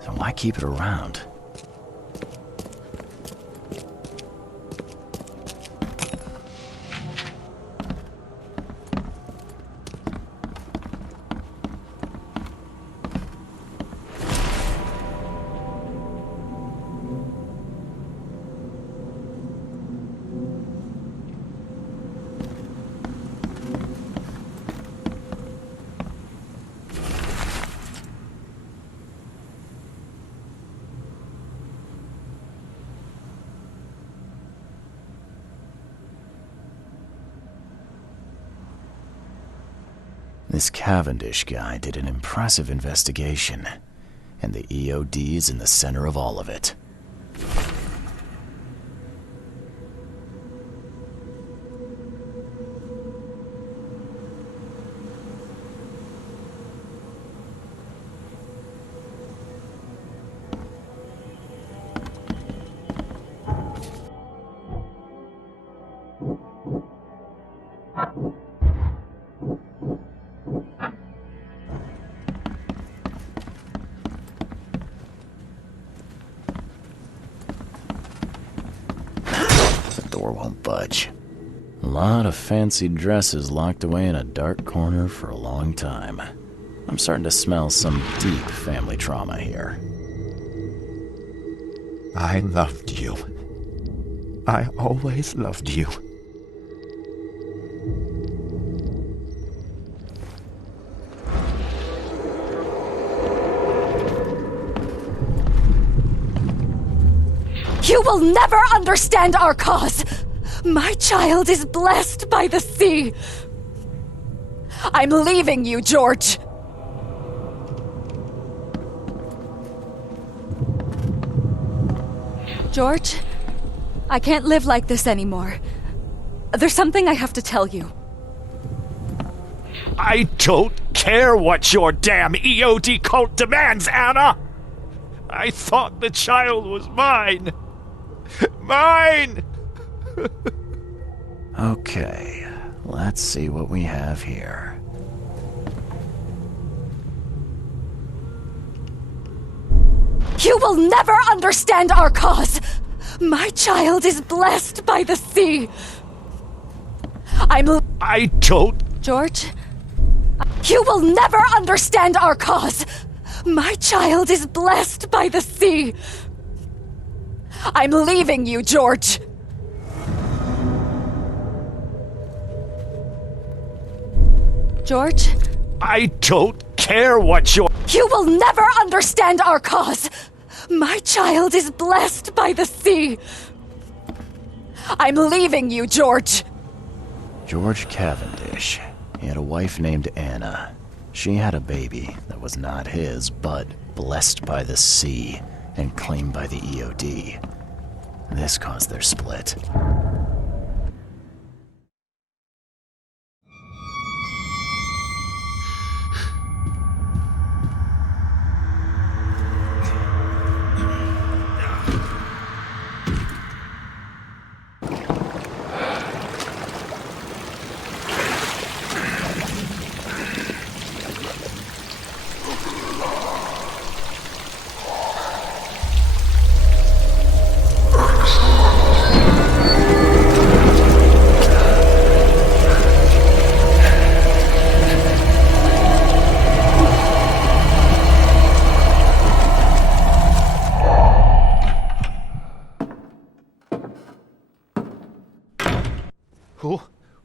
So why keep it around? This Cavendish guy did an impressive investigation, and the EOD is in the center of all of it. Door won't budge. A lot of fancy dresses locked away in a dark corner for a long time. I'm starting to smell some deep family trauma here. I loved you. I always loved you. You will never understand our cause! My child is blessed by the sea! I'm leaving you, George! George, I can't live like this anymore. There's something I have to tell you. I don't care what your damn EOD cult demands, Anna! I thought the child was mine! Mine! Okay, let's see what we have here. You will never understand our cause! My child is blessed by the sea! I don't... George? You will never understand our cause! My child is blessed by the sea! I'm leaving you, George! George? I don't care what your... You will never understand our cause! My child is blessed by the sea! I'm leaving you, George! George Cavendish. He had a wife named Anna. She had a baby that was not his, but blessed by the sea and claimed by the EOD. This caused their split.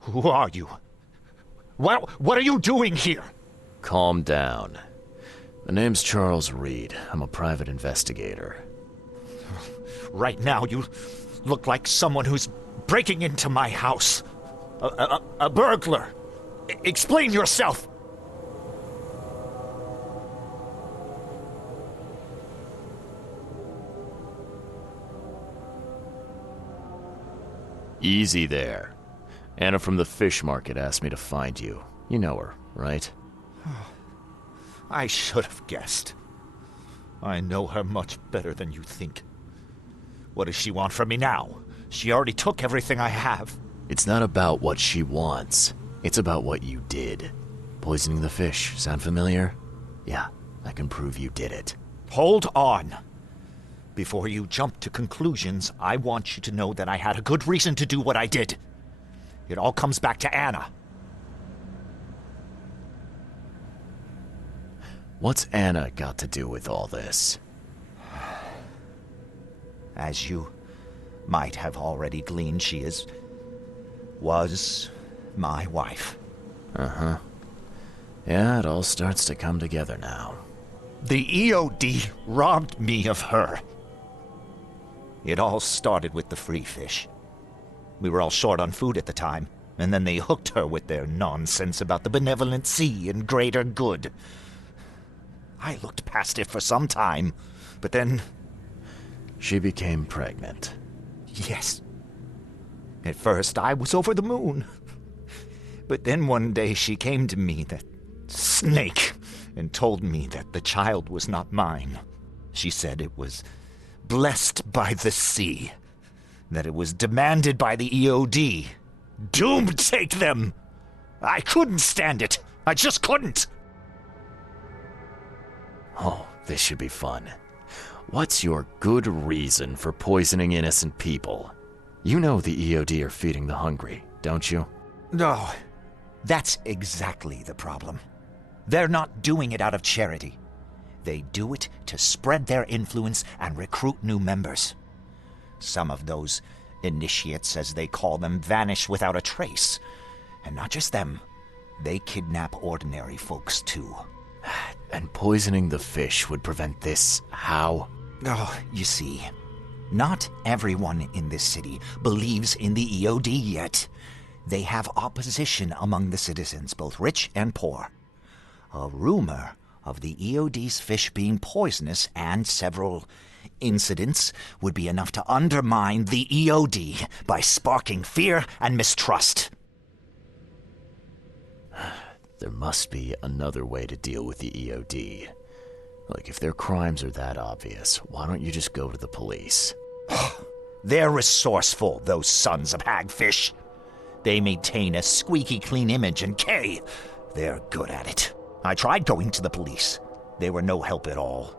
Who are you? What are you doing here? Calm down. The name's Charles Reed. I'm a private investigator. Right now, you look like someone who's breaking into my house. A burglar. Explain yourself. Easy there. Anna from the fish market asked me to find you. You know her, right? I should have guessed. I know her much better than you think. What does she want from me now? She already took everything I have. It's not about what she wants. It's about what you did. Poisoning the fish. Sound familiar? Yeah, I can prove you did it. Hold on. Before you jump to conclusions, I want you to know that I had a good reason to do what I did. It all comes back to Anna. What's Anna got to do with all this? As you might have already gleaned, she was my wife. Uh-huh. Yeah, it all starts to come together now. The EOD robbed me of her. It all started with the free fish. We were all short on food at the time, and then they hooked her with their nonsense about the benevolent sea and greater good. I looked past it for some time, but then... She became pregnant. Yes. At first, I was over the moon. But then one day she came to me, that snake, and told me that the child was not mine. She said it was blessed by the sea, that it was demanded by the EOD. Doom take them! I couldn't stand it. I just couldn't. Oh, this should be fun. What's your good reason for poisoning innocent people? You know the EOD are feeding the hungry, don't you? No, that's exactly the problem. They're not doing it out of charity. They do it to spread their influence and recruit new members. Some of those initiates, as they call them, vanish without a trace. And not just them. They kidnap ordinary folks, too. And poisoning the fish would prevent this. How? Oh, you see, not everyone in this city believes in the EOD yet. They have opposition among the citizens, both rich and poor. A rumor of the EOD's fish being poisonous and several incidents would be enough to undermine the EOD by sparking fear and mistrust. There must be another way to deal with the EOD. Like, if their crimes are that obvious, why don't you just go to the police? They're resourceful, those sons of hagfish. They maintain a squeaky clean image, and they're good at it. I tried going to the police. They were no help at all.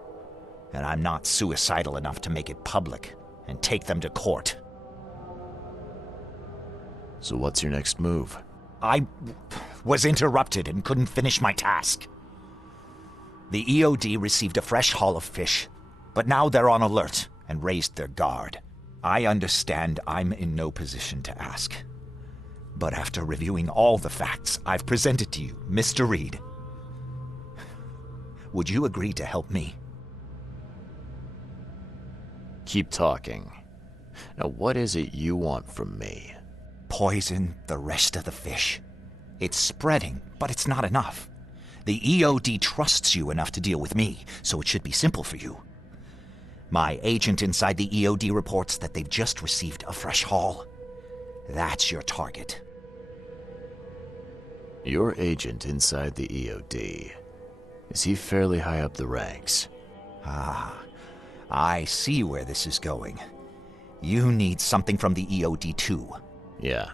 And I'm not suicidal enough to make it public and take them to court. So what's your next move? I was interrupted and couldn't finish my task. The EOD received a fresh haul of fish, but now they're on alert and raised their guard. I understand I'm in no position to ask. But after reviewing all the facts I've presented to you, Mr. Reed, would you agree to help me? Keep talking. Now, what is it you want from me? Poison the rest of the fish. It's spreading, but it's not enough. The EOD trusts you enough to deal with me, so it should be simple for you. My agent inside the EOD reports that they've just received a fresh haul. That's your target. Your agent inside the EOD. Is he fairly high up the ranks? Ah, I see where this is going. You need something from the EOD too. Yeah.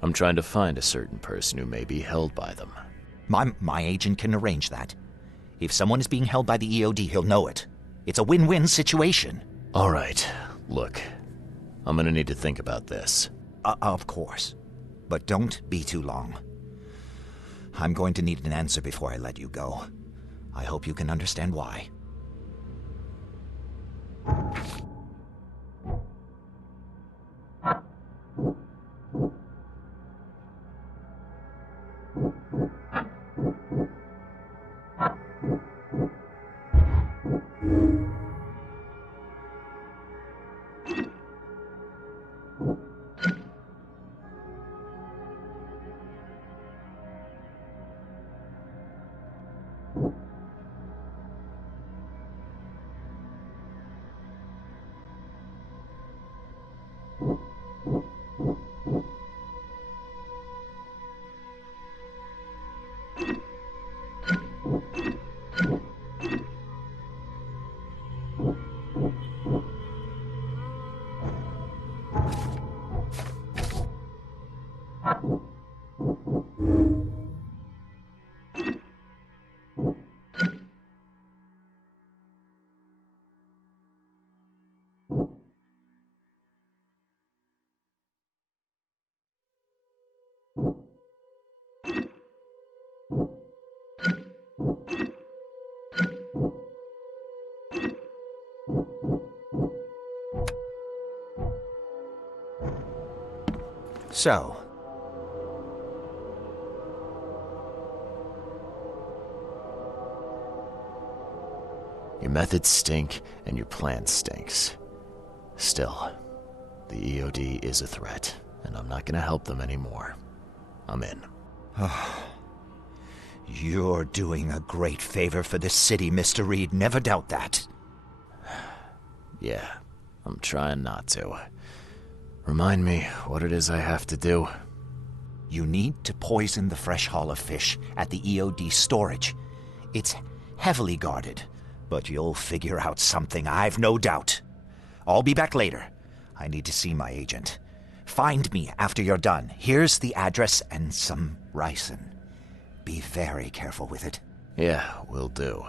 I'm trying to find a certain person who may be held by them. My agent can arrange that. If someone is being held by the EOD, he'll know it. It's a win-win situation. All right. Look, I'm gonna need to think about this. Of course. But don't be too long. I'm going to need an answer before I let you go. I hope you can understand why. So, Your methods stink, and your plan stinks. Still, the EOD is a threat, and I'm not gonna help them anymore. I'm in. you're doing a great favor for the city, Mr. Reed. Never doubt that. Yeah, I'm trying not to. Remind me what it is I have to do. You need to poison the fresh haul of fish at the EOD storage. It's heavily guarded, but you'll figure out something, I've no doubt. I'll be back later. I need to see my agent. Find me after you're done. Here's the address and some ricin. Be very careful with it. Yeah, will do.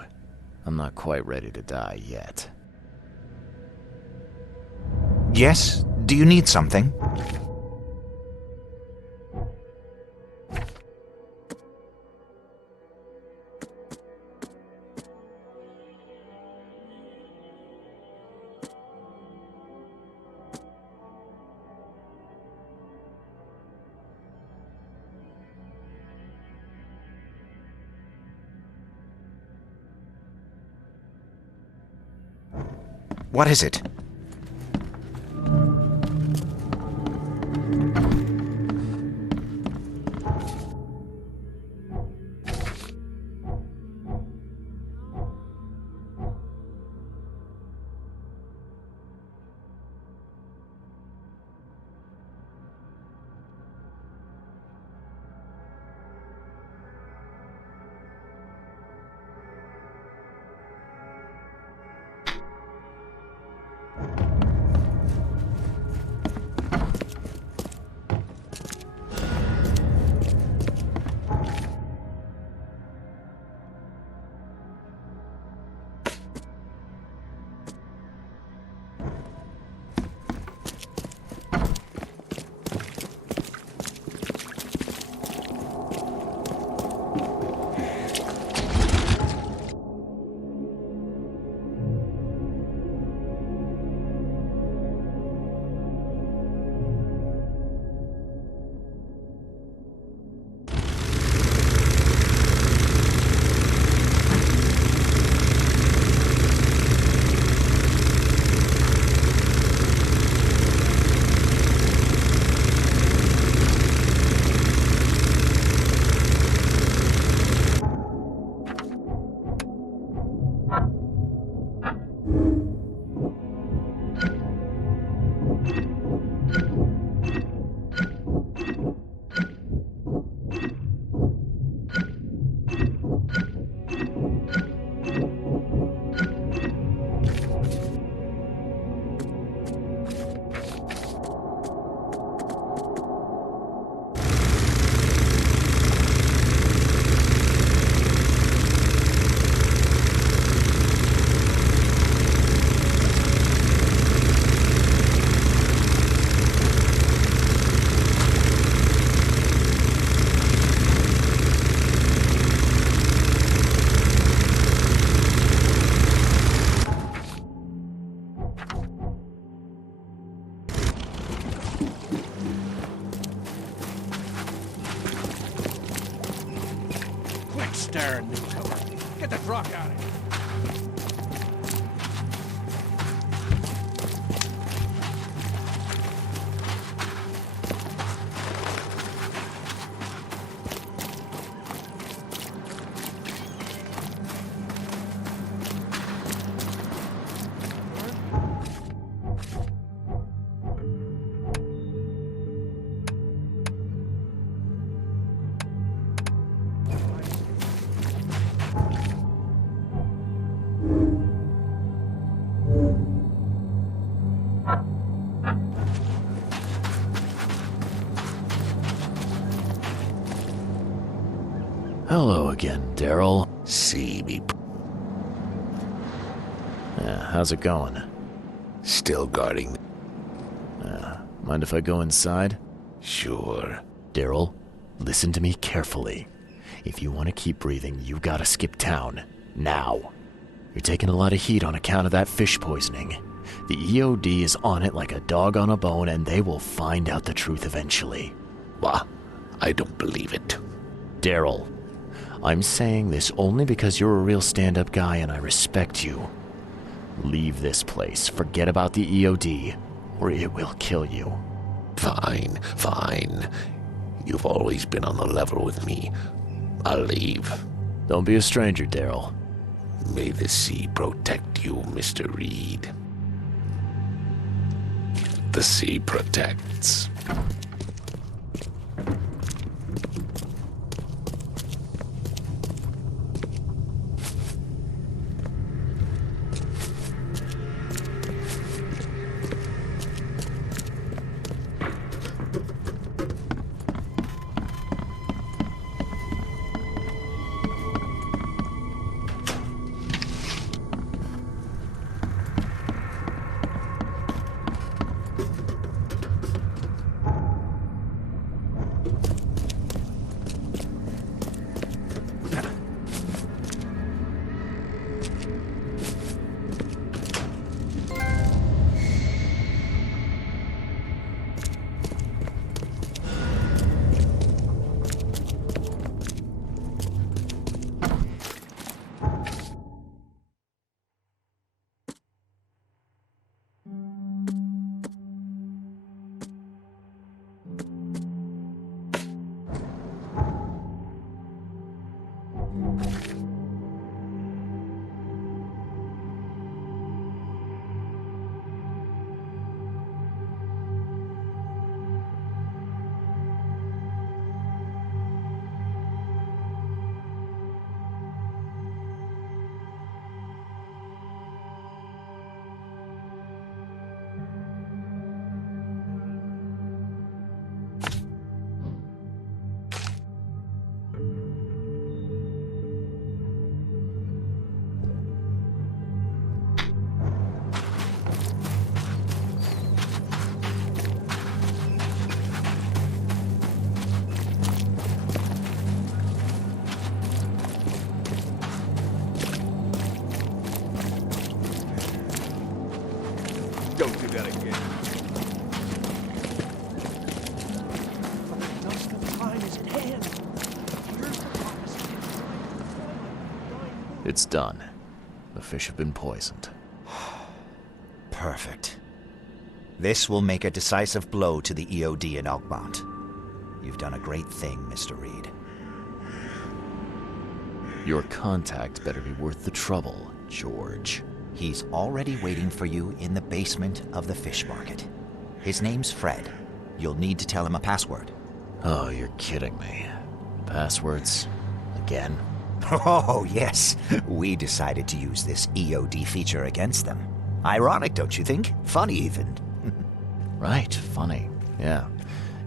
I'm not quite ready to die yet. Yes? Do you need something? What is it? Staring newcomer. Get the truck out of here. Hello again, Daryl. See me. Yeah, how's it going? Still guarding. Mind if I go inside? Sure. Daryl, Listen to me carefully. If you want to keep breathing, you gotta skip town. Now. You're taking a lot of heat on account of that fish poisoning. The EOD is on it like a dog on a bone, and they will find out the truth eventually. Bah, I don't believe it. Daryl, I'm saying this only because you're a real stand-up guy and I respect you. Leave this place, forget about the EOD, or it will kill you. Fine, fine. You've always been on the level with me. I'll leave. Don't be a stranger, Daryl. May the sea protect you, Mr. Reed. The sea protects. Don't do that again. But the dust of time is at hand. Where's the promised land? It's done. The fish have been poisoned. Perfect. This will make a decisive blow to the EOD in Oakmont. You've done a great thing, Mr. Reed. Your contact better be worth the trouble, George. He's already waiting for you in the basement of the fish market. His name's Fred. You'll need to tell him a password. Oh, you're kidding me. Passwords? Again? Oh, yes. We decided to use this EOD feature against them. Ironic, don't you think? Funny, even. Right, funny. Yeah.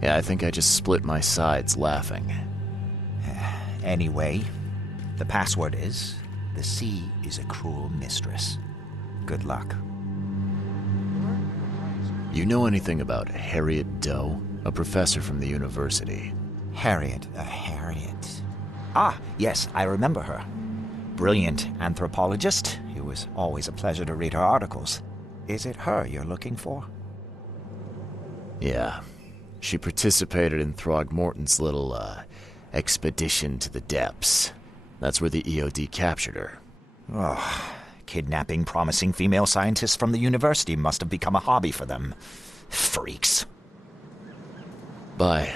Yeah, I think I just split my sides laughing. Anyway, the password is, the sea is a cruel mistress. Good luck. You know anything about Harriet Doe? A professor from the university. Harriet. Ah, yes, I remember her. Brilliant anthropologist. It was always a pleasure to read her articles. Is it her you're looking for? Yeah. She participated in Throgmorton's little, expedition to the depths. That's where the EOD captured her. Oh, kidnapping promising female scientists from the university must have become a hobby for them. Freaks. Bye.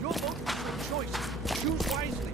Your vote is your choice. Choose wisely.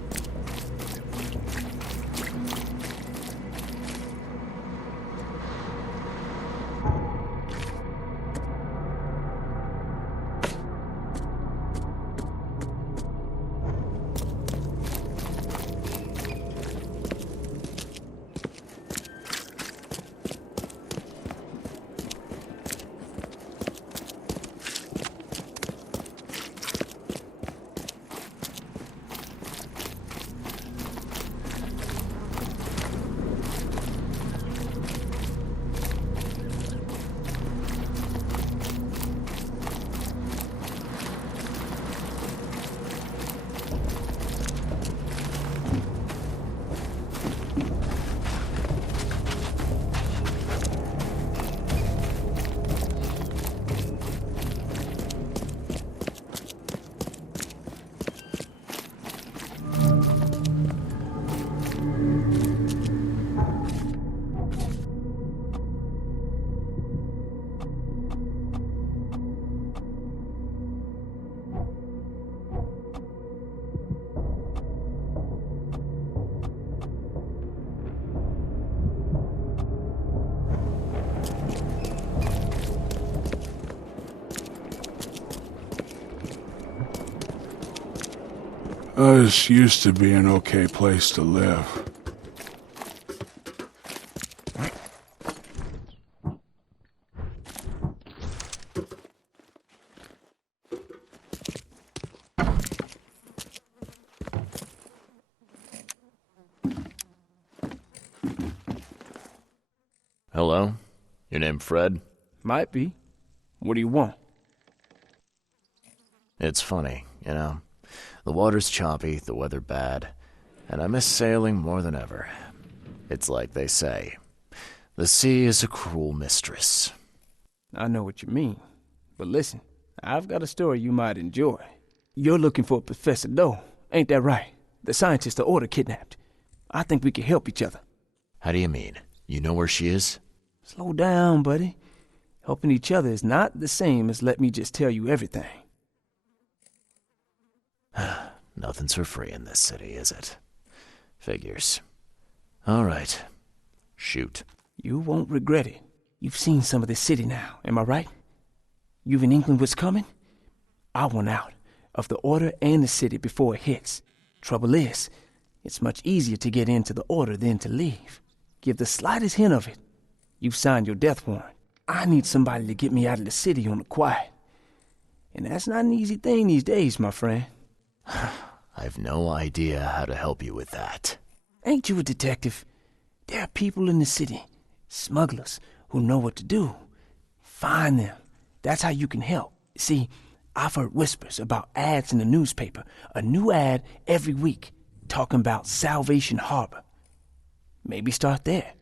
This used to be an okay place to live. Hello? Your name Fred? Might be. What do you want? It's funny, you know. The water's choppy, the weather bad, and I miss sailing more than ever. It's like they say, the sea is a cruel mistress. I know what you mean. But listen, I've got a story you might enjoy. You're looking for Professor Doe, ain't that right? The scientist the Order kidnapped. I think we can help each other. How do you mean? You know where she is? Slow down, buddy. Helping each other is not the same as let me just tell you everything. Nothing's for free in this city, is it? Figures. All right. Shoot. You won't regret it. You've seen some of this city now, am I right? You've in England what's coming? I want out of the Order and the city before it hits. Trouble is, it's much easier to get into the Order than to leave. Give the slightest hint of it, you've signed your death warrant. I need somebody to get me out of the city on the quiet. And that's not an easy thing these days, my friend. I've no idea how to help you with that. Ain't you a detective? There are people in the city, smugglers, who know what to do. Find them. That's how you can help. See, I've heard whispers about ads in the newspaper. A new ad every week, talking about Salvation Harbor. Maybe start there.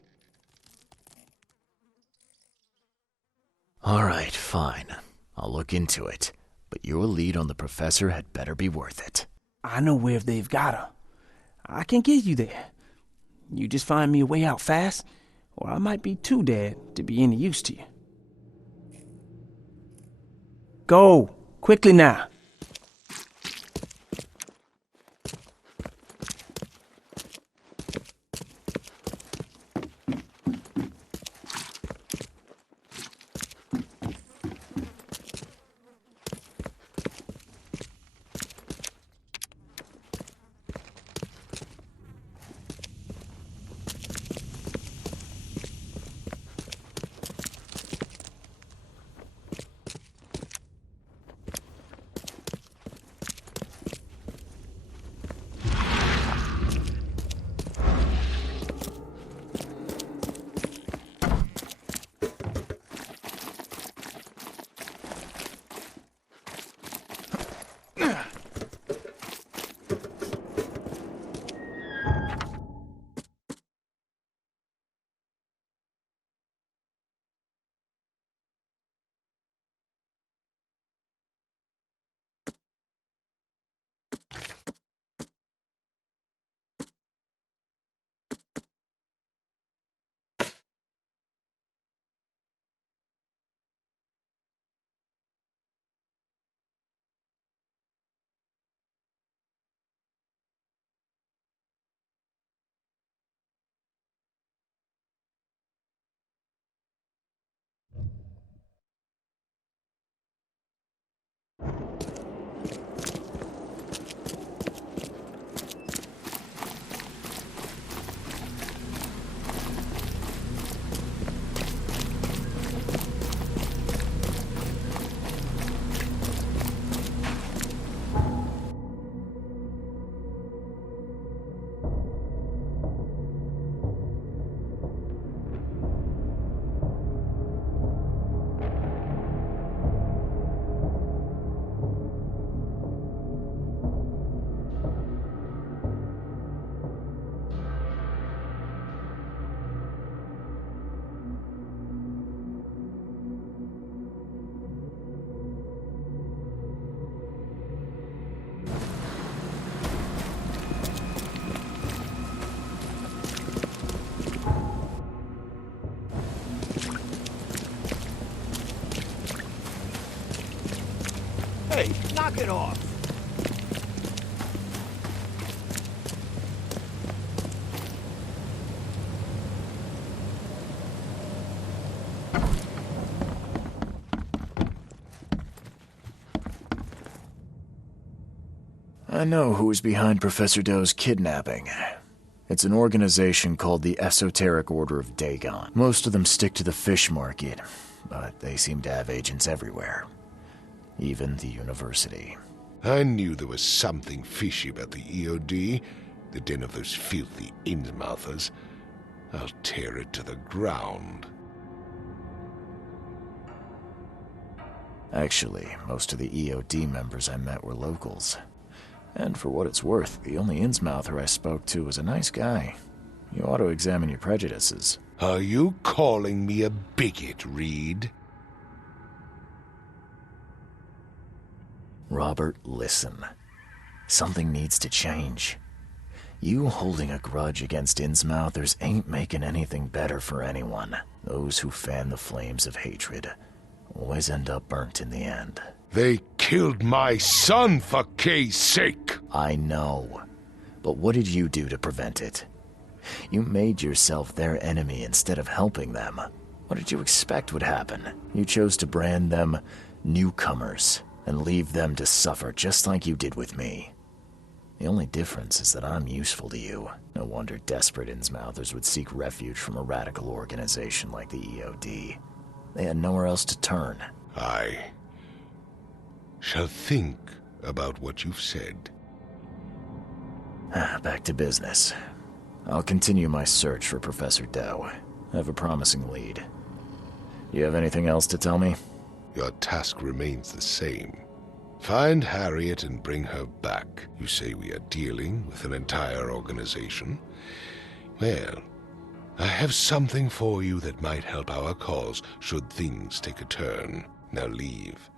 All right, fine. I'll look into it. But your lead on the professor had better be worth it. I know where they've got her. I can get you there. You just find me a way out fast, or I might be too dead to be any use to you. Go, quickly now. it off! I know who's behind Professor Doe's kidnapping. It's an organization called the Esoteric Order of Dagon. Most of them stick to the fish market, but they seem to have agents everywhere. Even the university. I knew there was something fishy about the EOD, the den of those filthy Innsmouthers. I'll tear it to the ground. Actually, most of the EOD members I met were locals. And for what it's worth, the only Innsmouther I spoke to was a nice guy. You ought to examine your prejudices. Are you calling me a bigot, Reed? Robert, listen. Something needs to change. You holding a grudge against Innsmouthers ain't making anything better for anyone. Those who fan the flames of hatred always end up burnt in the end. They killed my son, for Kay's sake! I know. But what did you do to prevent it? You made yourself their enemy instead of helping them. What did you expect would happen? You chose to brand them newcomers and leave them to suffer just like you did with me. The only difference is that I'm useful to you. No wonder desperate Innsmouthers would seek refuge from a radical organization like the EOD. They had nowhere else to turn. I shall think about what you've said. Back to business. I'll continue my search for Professor Doe. I have a promising lead. You have anything else to tell me? Your task remains the same. Find Harriet and bring her back. You say we are dealing with an entire organization? Well, I have something for you that might help our cause should things take a turn. Now leave.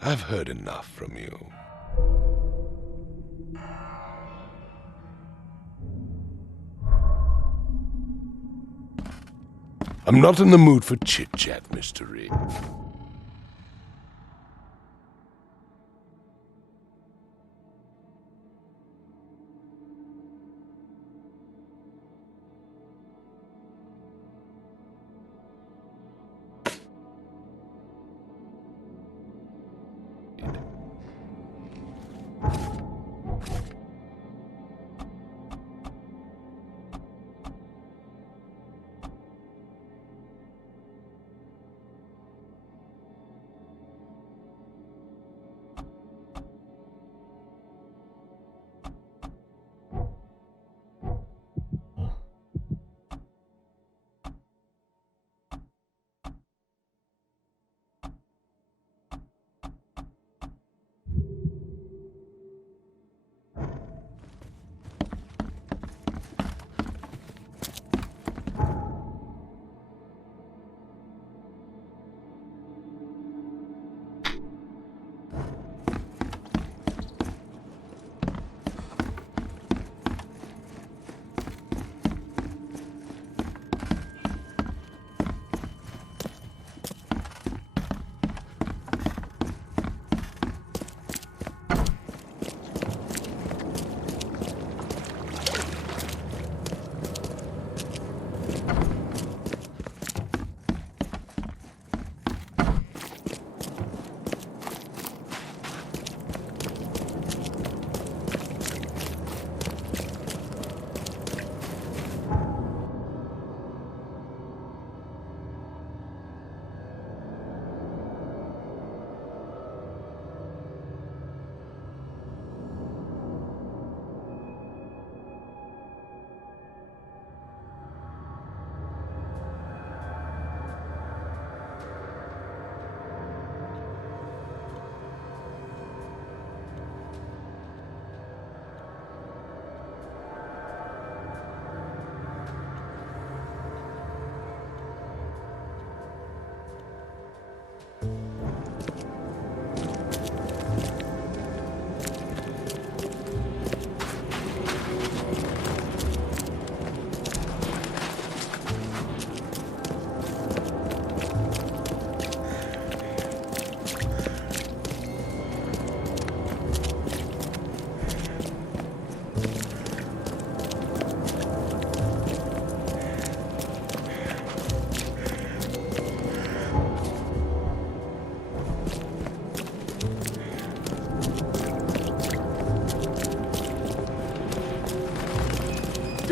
I've heard enough from you. I'm not in the mood for chit-chat, Mr. Reed.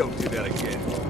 Don't do that again.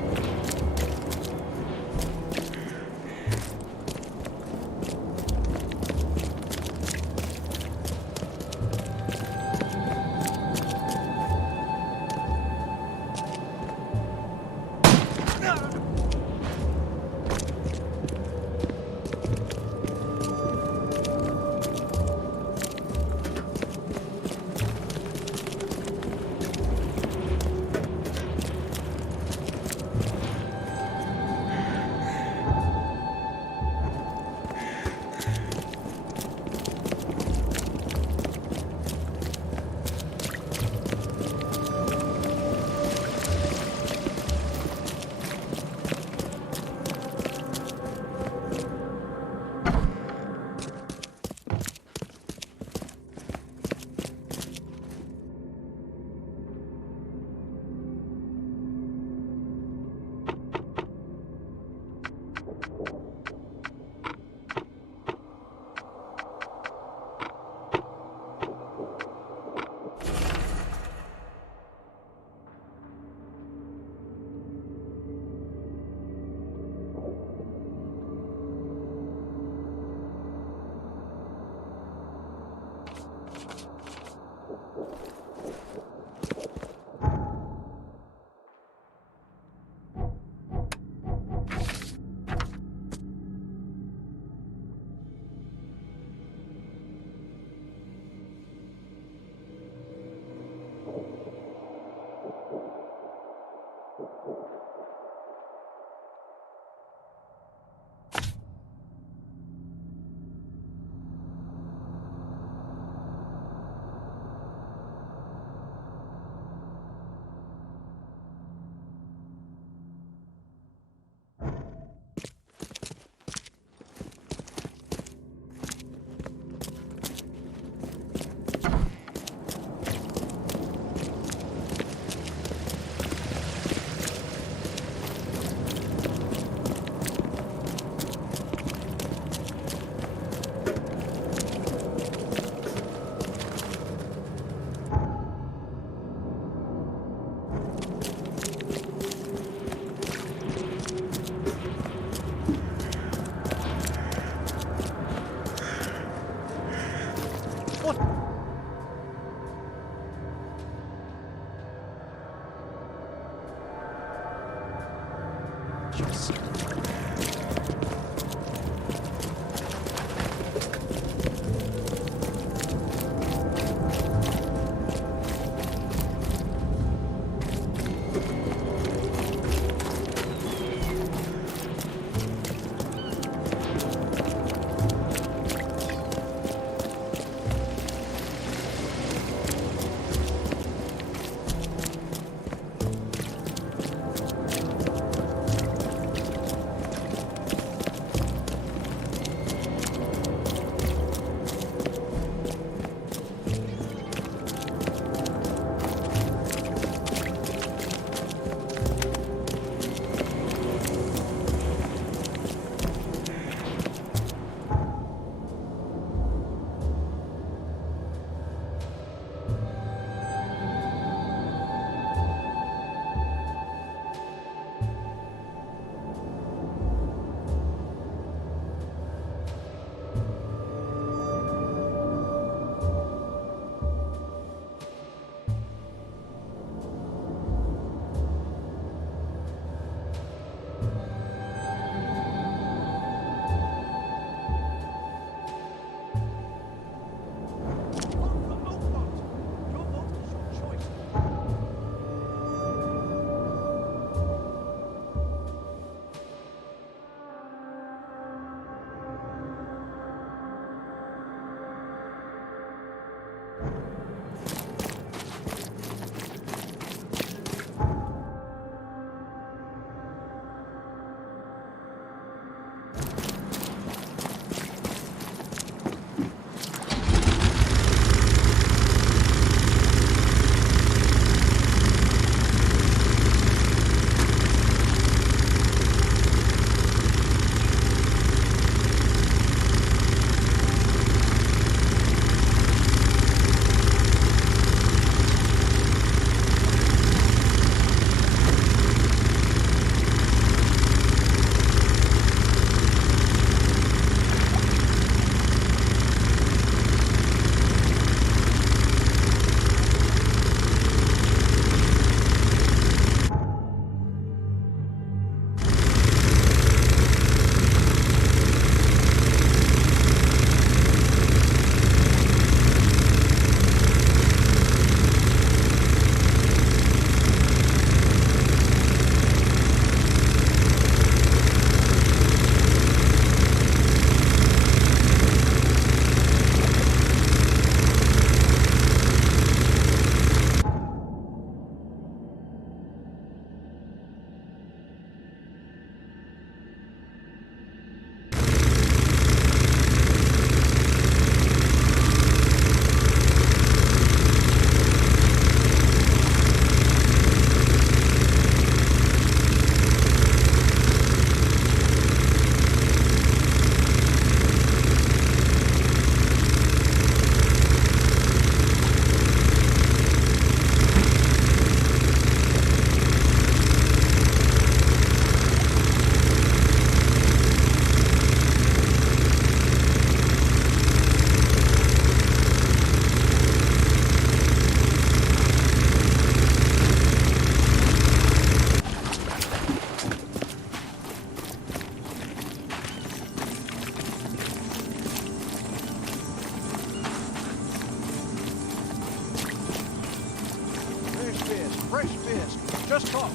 desk. Just talk.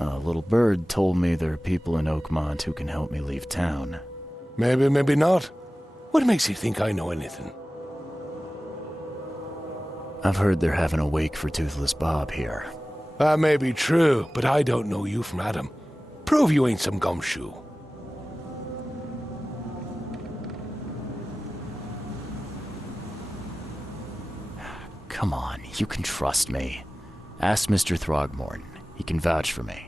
A little bird told me there are people in Oakmont who can help me leave town. Maybe, maybe not. What makes you think I know anything? I've heard they're having a wake for Toothless Bob here. That may be true, but I don't know you from Adam. Prove you ain't some gumshoe. Come on, you can trust me. Ask Mr. Throgmorton. He can vouch for me.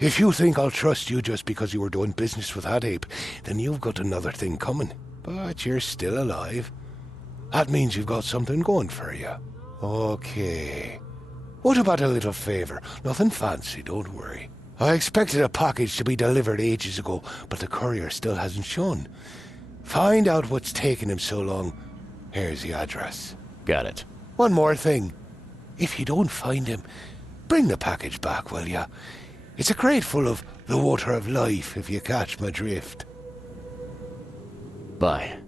If you think I'll trust you just because you were doing business with that ape, then you've got another thing coming. But you're still alive. That means you've got something going for you. Okay. What about a little favor? Nothing fancy, don't worry. I expected a package to be delivered ages ago, but the courier still hasn't shown. Find out what's taking him so long. Here's the address. Got it. One more thing. If you don't find him, bring the package back, will ya? It's a crate full of the water of life, if you catch my drift. Bye.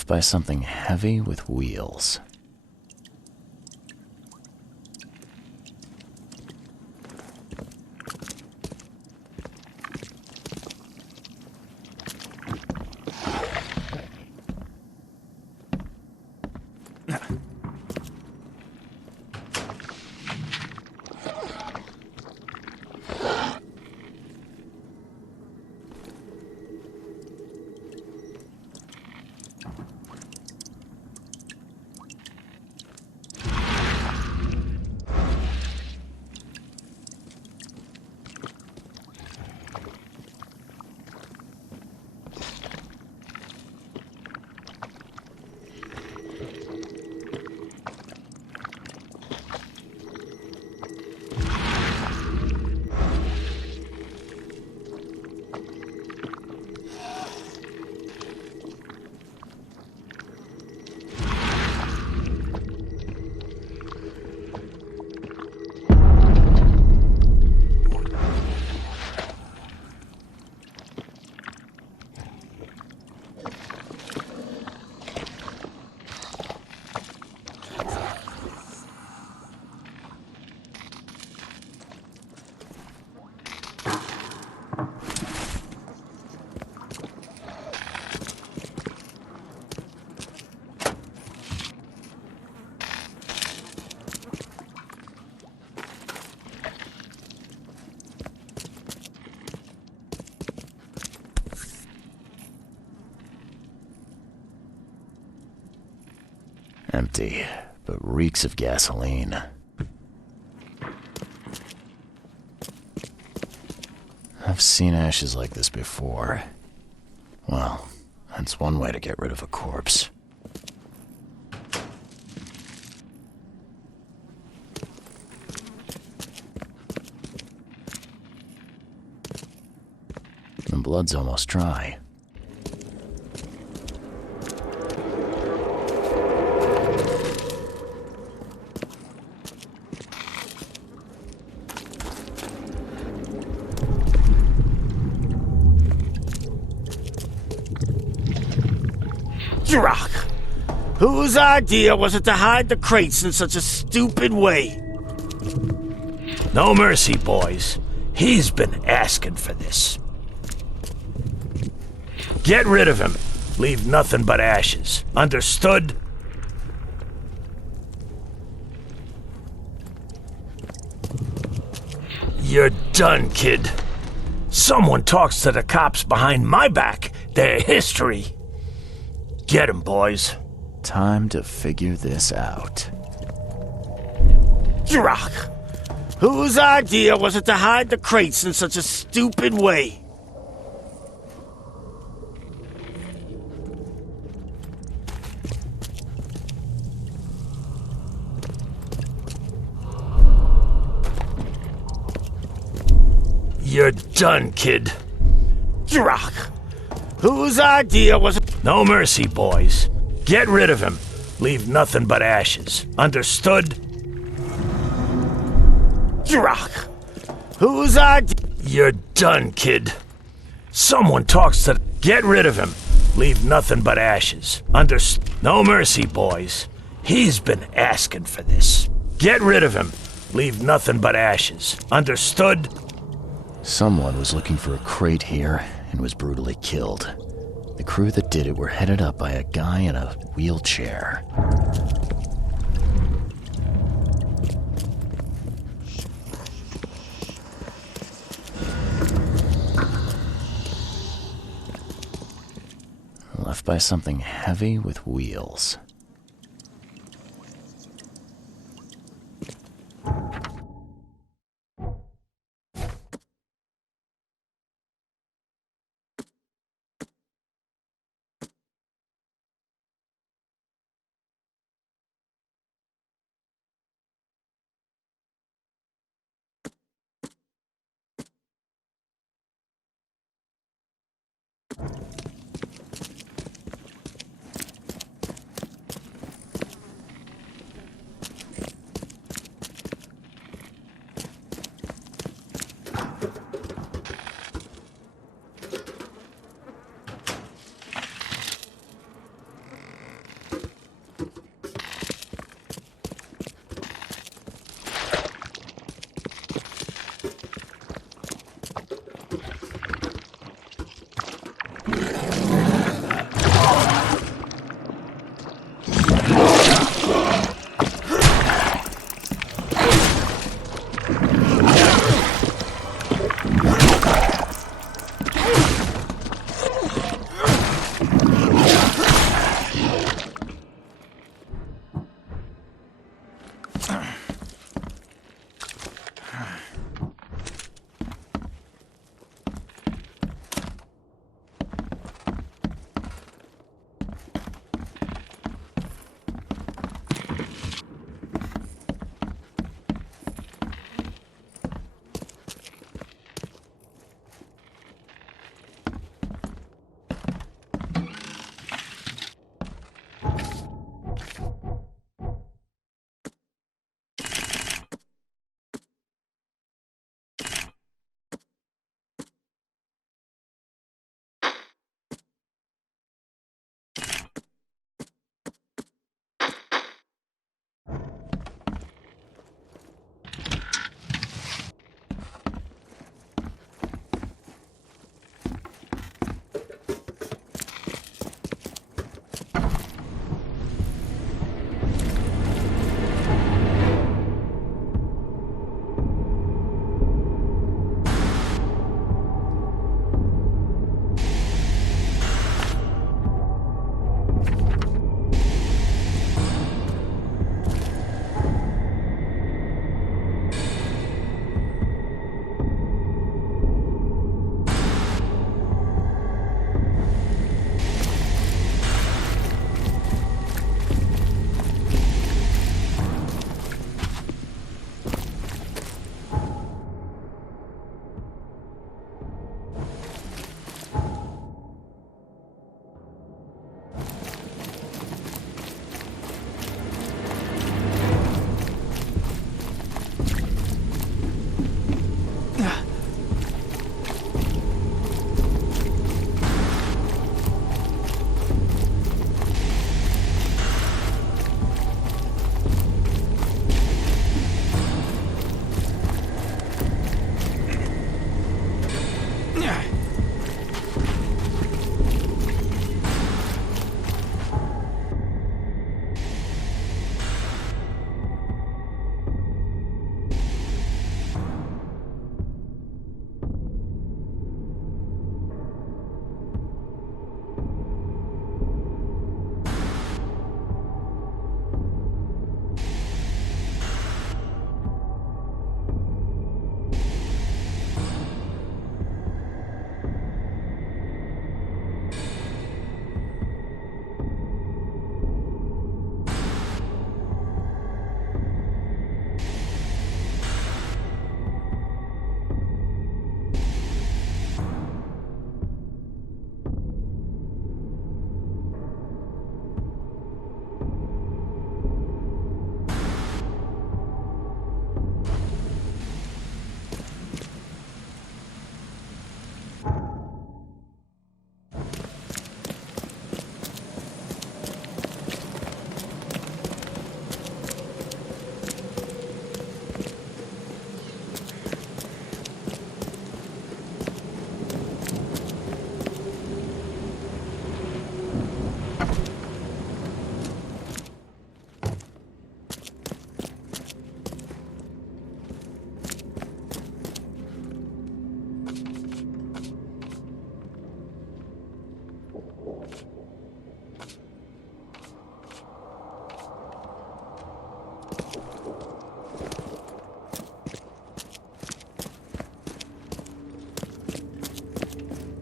Left by something heavy with wheels. Empty, but reeks of gasoline. I've seen ashes like this before. Well, that's one way to get rid of a corpse. The blood's almost dry. Rock! Whose idea was it to hide the crates in such a stupid way? No mercy, boys. He's been asking for this. Get rid of him. Leave nothing but ashes. Understood? You're done, kid. Someone talks to the cops behind my back. Their history. Get him, boys. Time to figure this out. Rock! Whose idea was it to hide the crates in such a stupid way? You're done, kid. Rock! Whose idea was it? No mercy, boys. Get rid of him. Leave nothing but ashes. Understood? Rock! Whose idea? You're done, kid. Someone talks to... Get rid of him. Leave nothing but ashes. Understood? No mercy, boys. He's been asking for this. Get rid of him. Leave nothing but ashes. Understood? Someone was looking for a crate here and was brutally killed. The crew that did it were headed up by a guy in a wheelchair. Left by something heavy with wheels.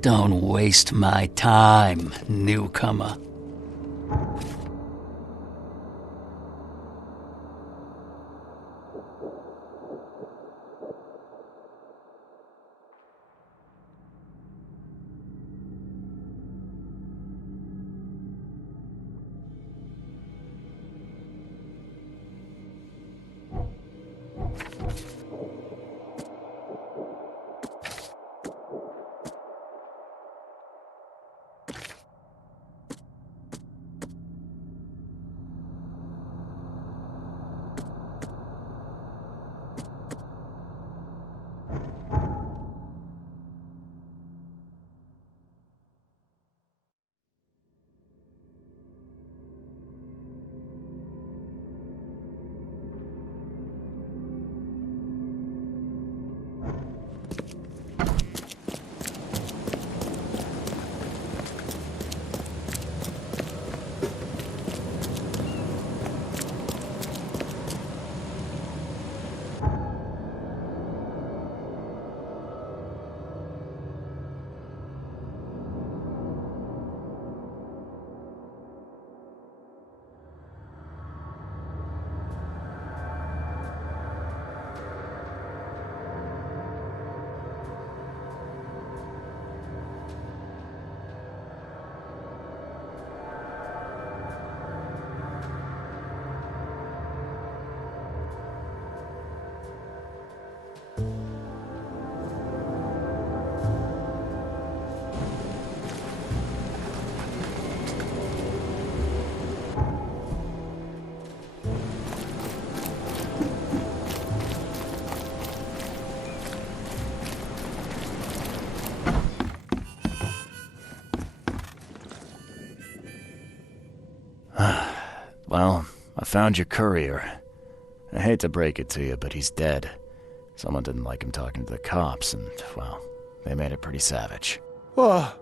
Don't waste my time, newcomer. Well, I found your courier. I hate to break it to you, but he's dead. Someone didn't like him talking to the cops, and, well, they made it pretty savage. What?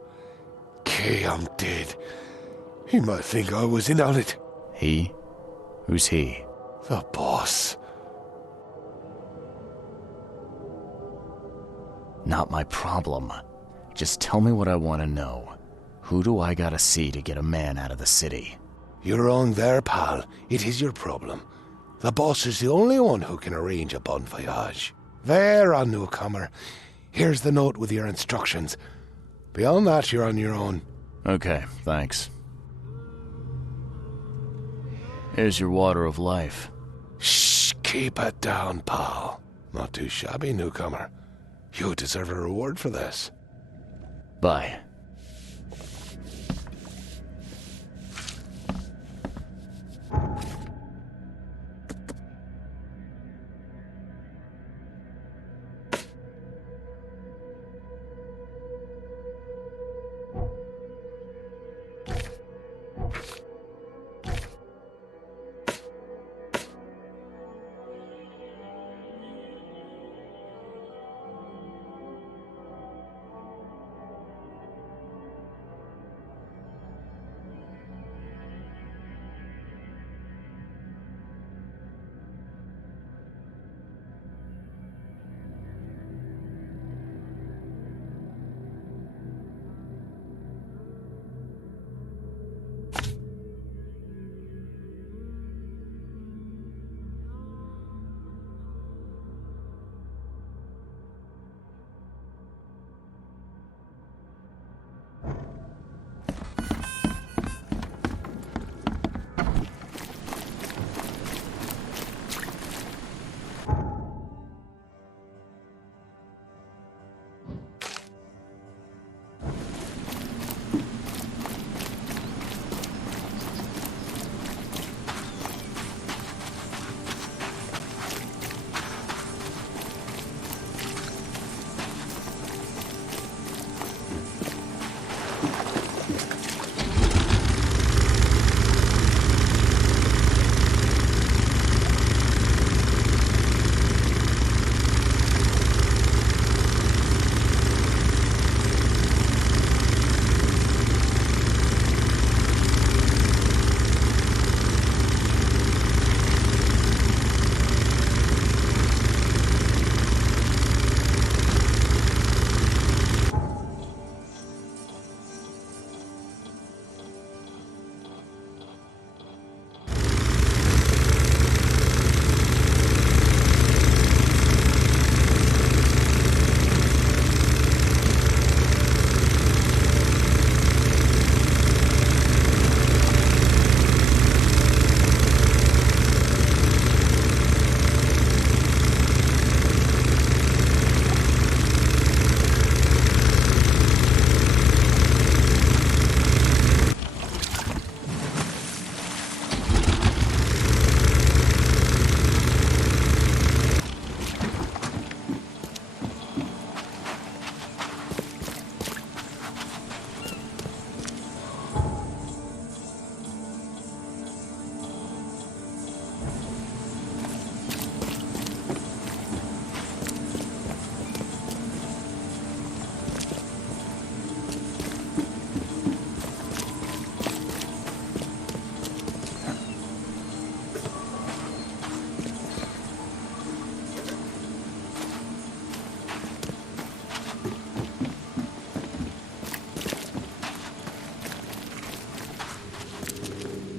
Okay, I'm dead. He might think I was in on it. He? Who's he? The boss. Not my problem. Just tell me what I want to know. Who do I gotta see to get a man out of the city? You're wrong there, pal. It is your problem. The boss is the only one who can arrange a bon voyage. There, on newcomer. Here's the note with your instructions. Beyond that, you're on your own. Okay, thanks. Here's your water of life. Shh, keep it down, pal. Not too shabby, newcomer. You deserve a reward for this. Bye.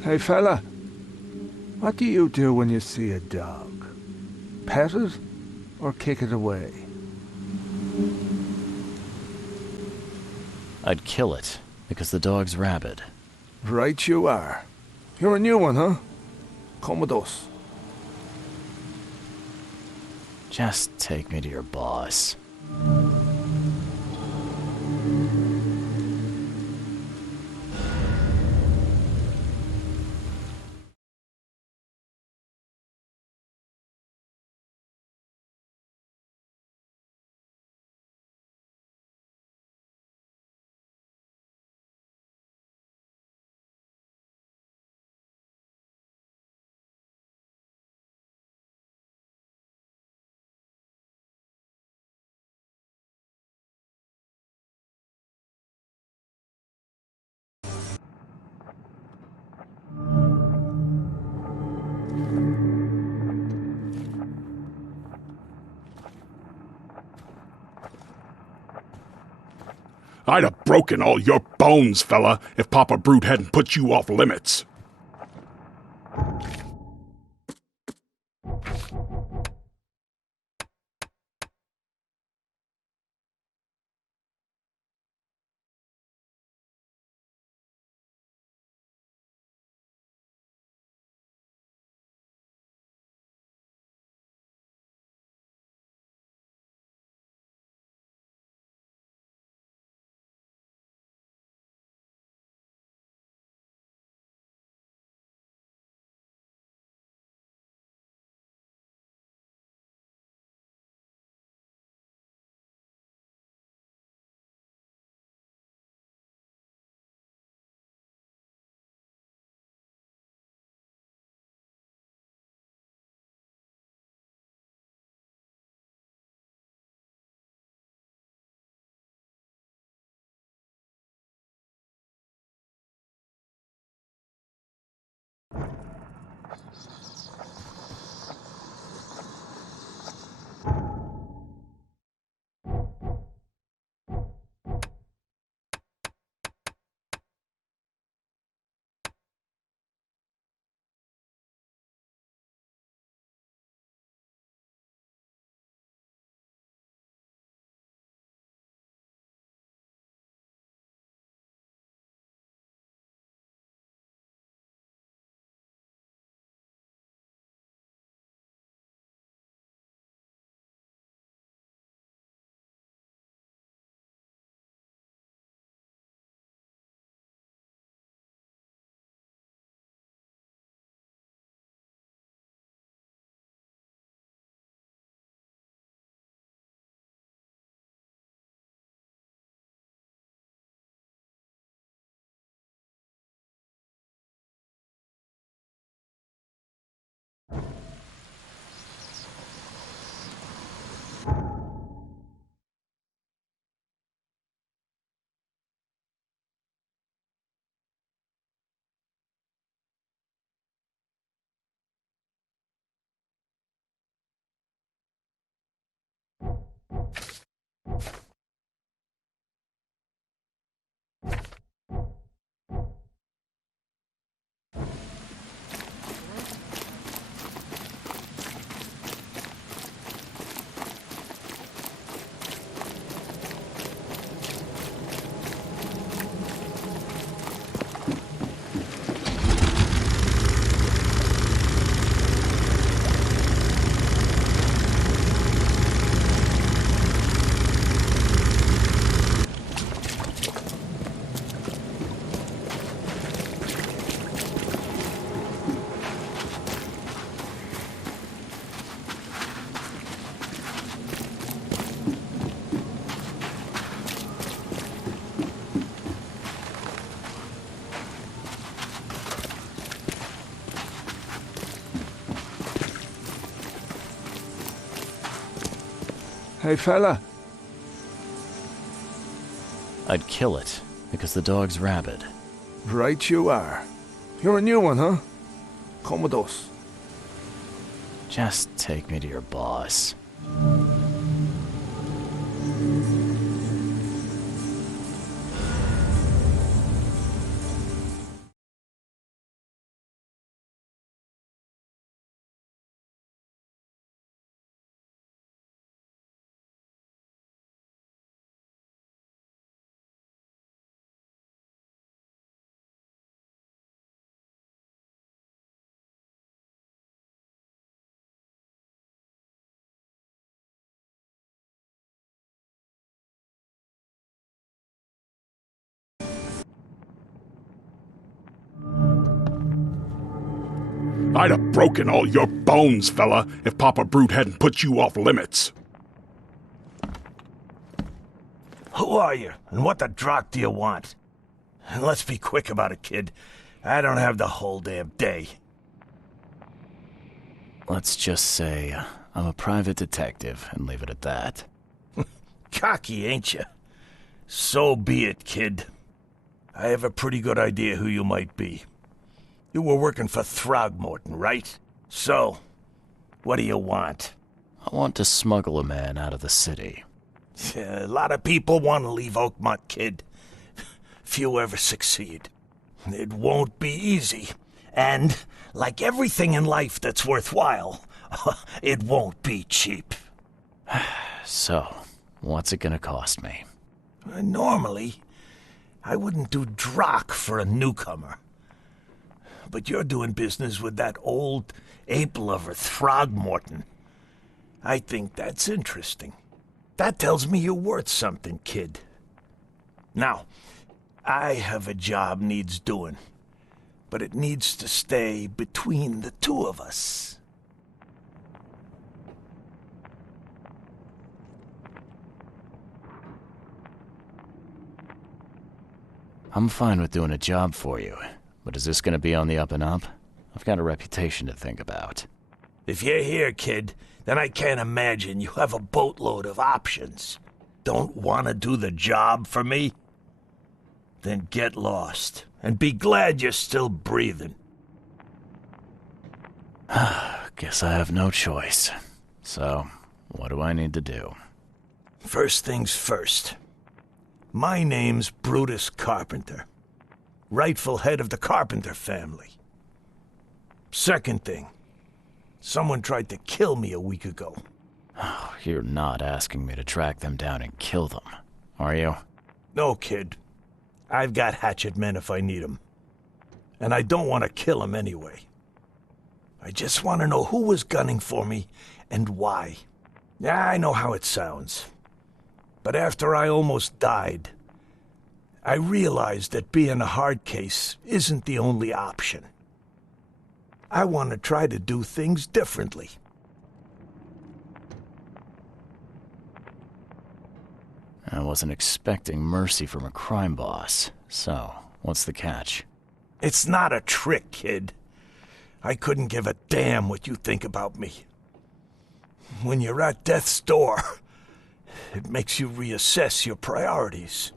Hey, fella. What do you do when you see a dog? Pet it or kick it away? I'd kill it, because the dog's rabid. Right you are. You're a new one, huh? Come with us. Just take me to your boss. I'd have broken all your bones, fella, if Papa Brute hadn't put you off limits. Hey, fella. I'd kill it, because the dog's rabid. Right you are. You're a new one, huh? Come with us. Just take me to your boss. I'd have broken all your bones, fella, if Papa Brute hadn't put you off limits. Who are you, and what the drock do you want? And let's be quick about it, kid. I don't have the whole damn day. Let's just say I'm a private detective and leave it at that. Cocky, ain't you? So be it, kid. I have a pretty good idea who you might be. You were working for Throgmorton, right? So, what do you want? I want to smuggle a man out of the city. A lot of people want to leave Oakmont, kid. Few ever succeed. It won't be easy. And, like everything in life that's worthwhile, it won't be cheap. So, what's it gonna cost me? Normally, I wouldn't do drock for a newcomer. But you're doing business with that old ape-lover Throgmorton. I think that's interesting. That tells me you're worth something, kid. Now, I have a job needs doing, but it needs to stay between the two of us. I'm fine with doing a job for you, but is this gonna be on the up and up? I've got a reputation to think about. If you're here, kid, then I can't imagine you have a boatload of options. Don't want to do the job for me? Then get lost, and be glad you're still breathing. Guess I have no choice. So, what do I need to do? First things first. My name's Brutus Carpenter, rightful head of the Carpenter family. Second thing, someone tried to kill me a week ago. Oh, you're not asking me to track them down and kill them, are you? No, kid. I've got hatchet men if I need them. And I don't want to kill them anyway. I just want to know who was gunning for me and why. Yeah, I know how it sounds. But after I almost died, I realized that being a hard case isn't the only option. I want to try to do things differently. I wasn't expecting mercy from a crime boss. So, what's the catch? It's not a trick, kid. I couldn't give a damn what you think about me. When you're at death's door, it makes you reassess your priorities.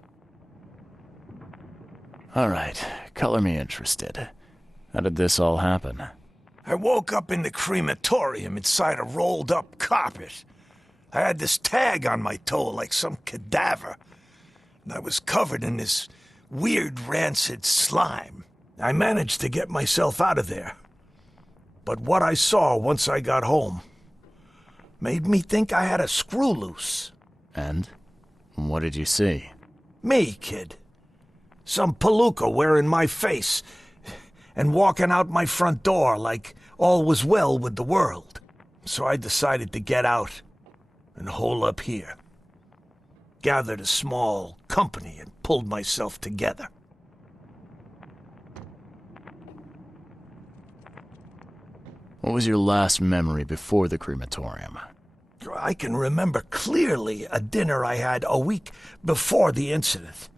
All right, color me interested. How did this all happen? I woke up in the crematorium inside a rolled-up carpet. I had this tag on my toe like some cadaver, and I was covered in this weird rancid slime. I managed to get myself out of there. But what I saw once I got home made me think I had a screw loose. And? What did you see? Me, kid. Some palooka wearing my face and walking out my front door like all was well with the world. So I decided to get out and hole up here. Gathered a small company and pulled myself together. What was your last memory before the crematorium? I can remember clearly a dinner I had a week before the incident.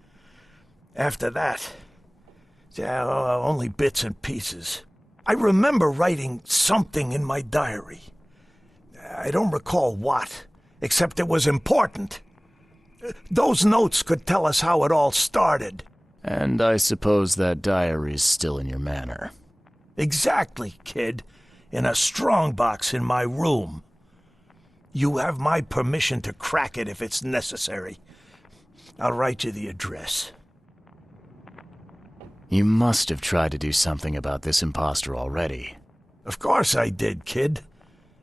After that, only bits and pieces. I remember writing something in my diary. I don't recall what, except it was important. Those notes could tell us how it all started. And I suppose that diary's still in your manor. Exactly, kid. In a strongbox in my room. You have my permission to crack it if it's necessary. I'll write you the address. You must have tried to do something about this imposter already. Of course I did, kid.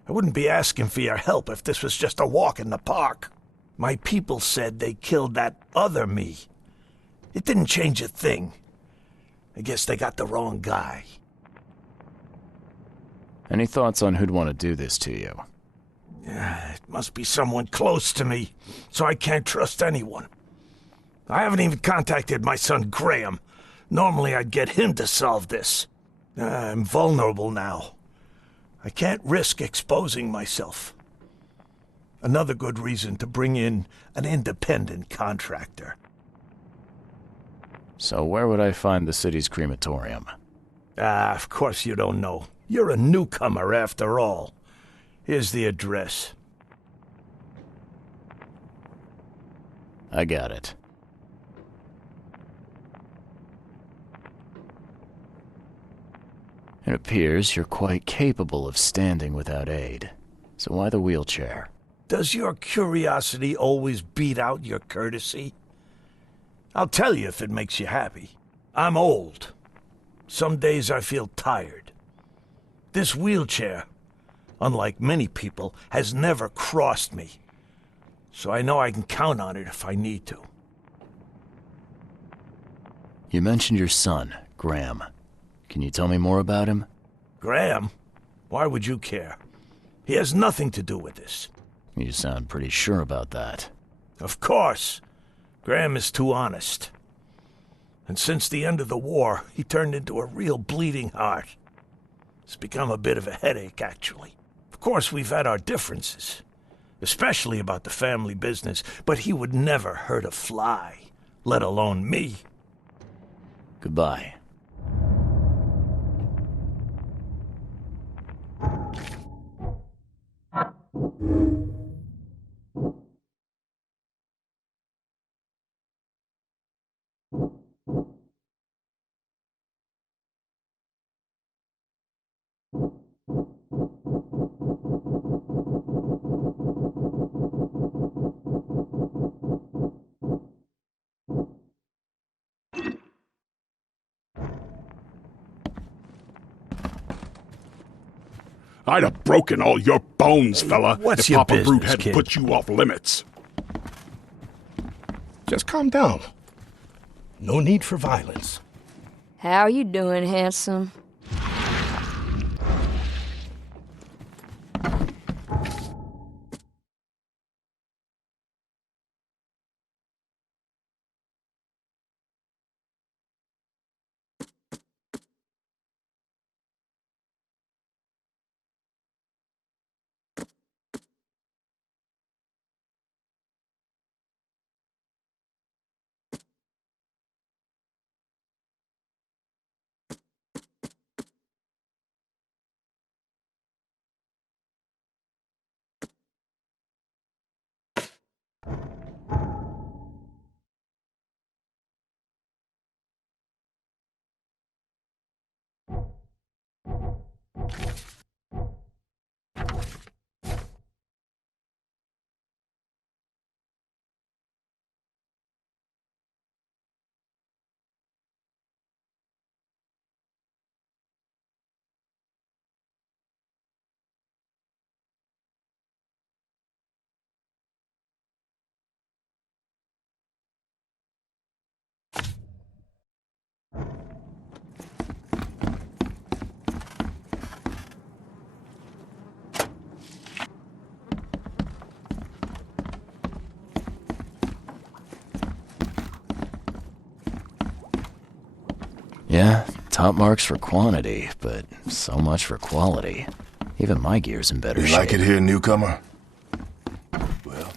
I wouldn't be asking for your help if this was just a walk in the park. My people said they killed that other me. It didn't change a thing. I guess they got the wrong guy. Any thoughts on who'd want to do this to you? It must be someone close to me, so I can't trust anyone. I haven't even contacted my son Graham. Normally I'd get him to solve this. I'm vulnerable now, I can't risk exposing myself. Another good reason to bring in an independent contractor. So where would I find the city's crematorium? Ah, of course you don't know. You're a newcomer after all. Here's the address. I got it. It appears you're quite capable of standing without aid. So why the wheelchair? Does your curiosity always beat out your courtesy? I'll tell you if it makes you happy. I'm old. Some days I feel tired. This wheelchair, unlike many people, has never crossed me. So I know I can count on it if I need to. You mentioned your son, Graham. Can you tell me more about him? Graham? Why would you care? He has nothing to do with this. You sound pretty sure about that. Of course. Graham is too honest. And since the end of the war, he turned into a real bleeding heart. It's become a bit of a headache, actually. Of course, we've had our differences, especially about the family business, but he would never hurt a fly, let alone me. Goodbye. I'd have broken all your bones, fella, What's if your Papa Brute business, hadn't kid? put you off limits. Just calm down. No need for violence. How you doing, handsome? Yeah, top marks for quantity, but so much for quality. Even my gear's in better shape. You like it here, newcomer? Well,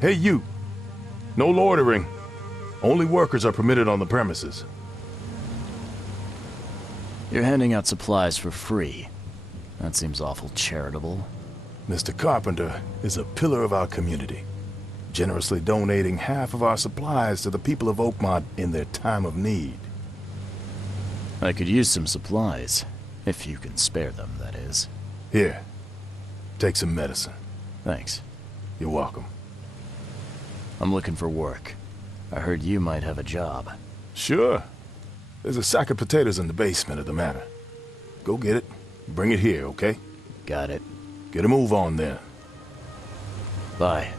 Hey, you! No loitering. Only workers are permitted on the premises. You're handing out supplies for free. That seems awful charitable. Mr. Carpenter is a pillar of our community, generously donating half of our supplies to the people of Oakmont in their time of need. I could use some supplies, if you can spare them, that is. Here, take some medicine. Thanks. You're welcome. I'm looking for work. I heard you might have a job. Sure. There's a sack of potatoes in the basement of the manor. Go get it. Bring it here, okay? Got it. Get a move on then. Bye.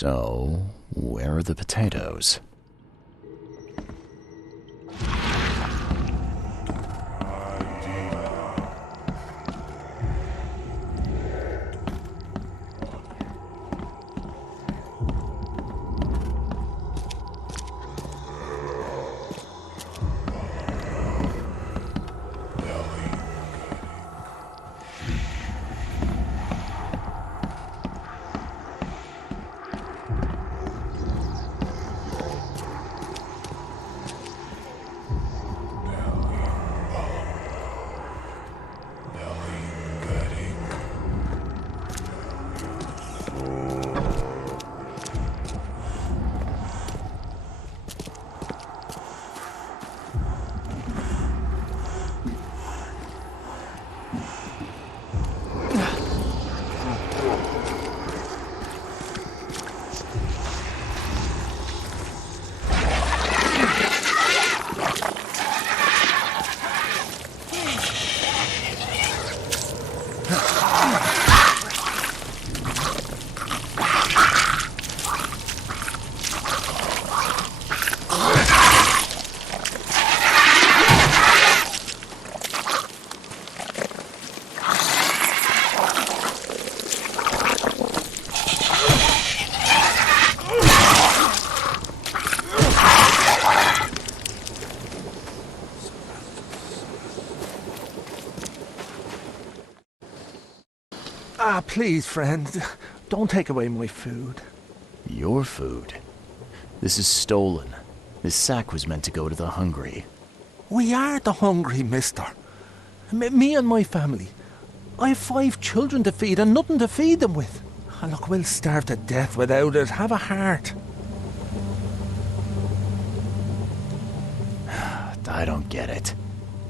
So, where are the potatoes? Ah, please, friend. Don't take away my food. Your food? This is stolen. This sack was meant to go to the hungry. We are the hungry, mister. Me and my family. I have 5 children to feed and nothing to feed them with. And look, we'll starve to death without it. Have a heart. I don't get it.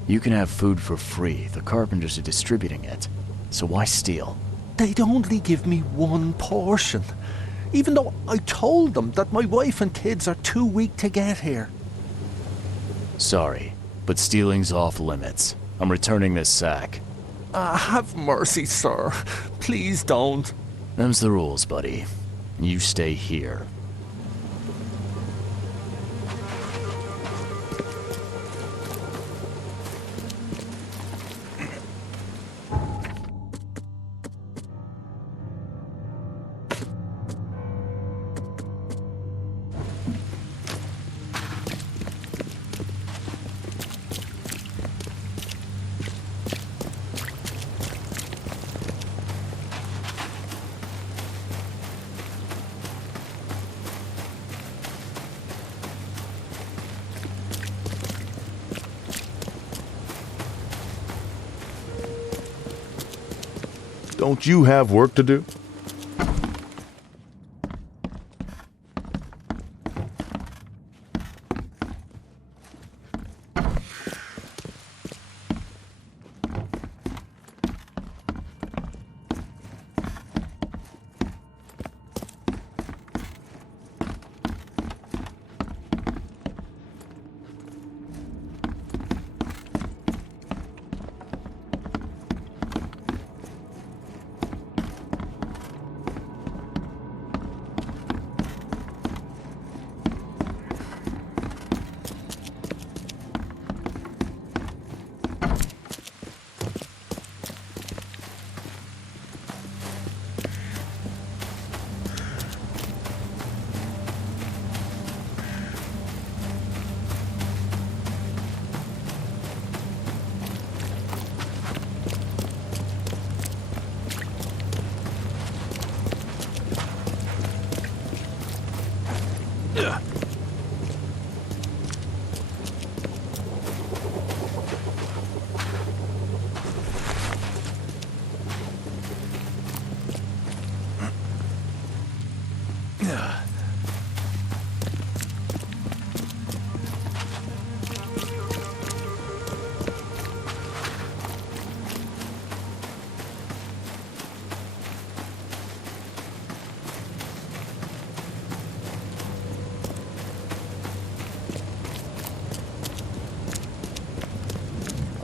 You can have food for free. The carpenters are distributing it. So why steal? They'd only give me 1 portion. even though I told them that my wife and kids are too weak to get here. Sorry, but stealing's off limits. I'm returning this sack. Have mercy, sir. Please don't. Them's the rules, buddy. You stay here. Don't you have work to do?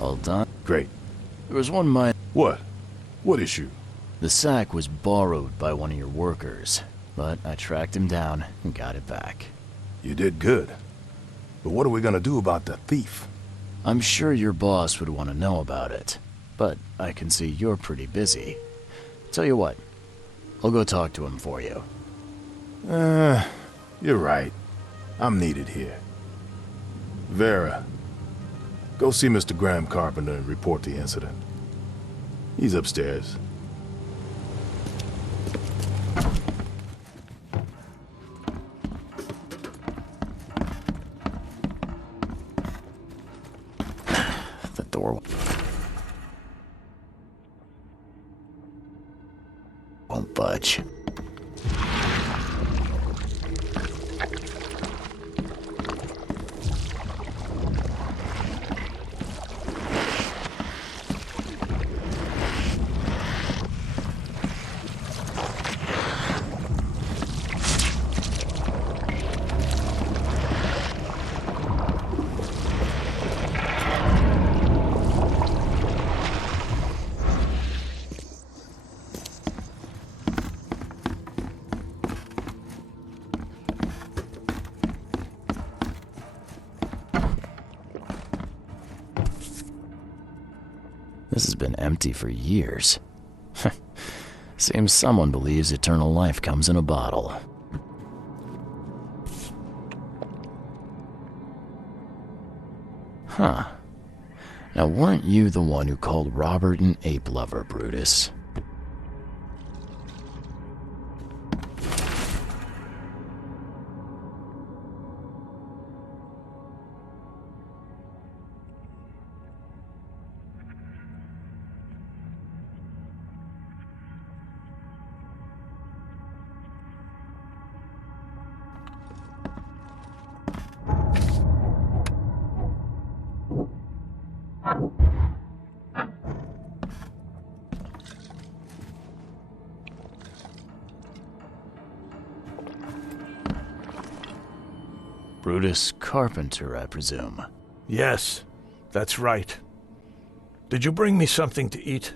All done? Great. There was one minor... What? What issue? The sack was borrowed by one of your workers, but I tracked him down and got it back. You did good. But what are we gonna do about the thief? I'm sure your boss would want to know about it, but I can see you're pretty busy. Tell you what, I'll go talk to him for you. You're right. I'm needed here. Vera, go see Mr. Graham Carpenter and report the incident. He's upstairs. The door won't budge. This has been empty for years. Seems someone believes eternal life comes in a bottle. Huh. Now, weren't you the one who called Robert an ape lover, Brutus? Brutus Carpenter, I presume. Yes, that's right. Did you bring me something to eat?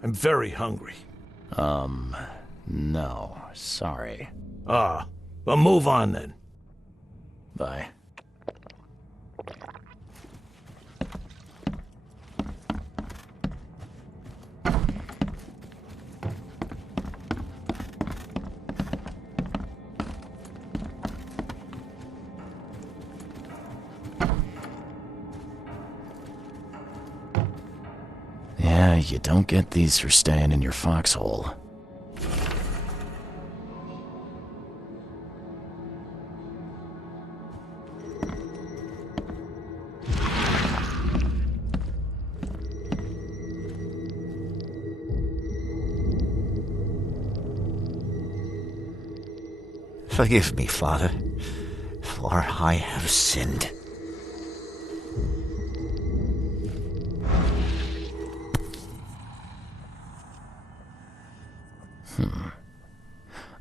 I'm very hungry. No, sorry. Ah, well, move on then. Bye. Yeah, you don't get these for staying in your foxhole. Forgive me, Father, for I have sinned.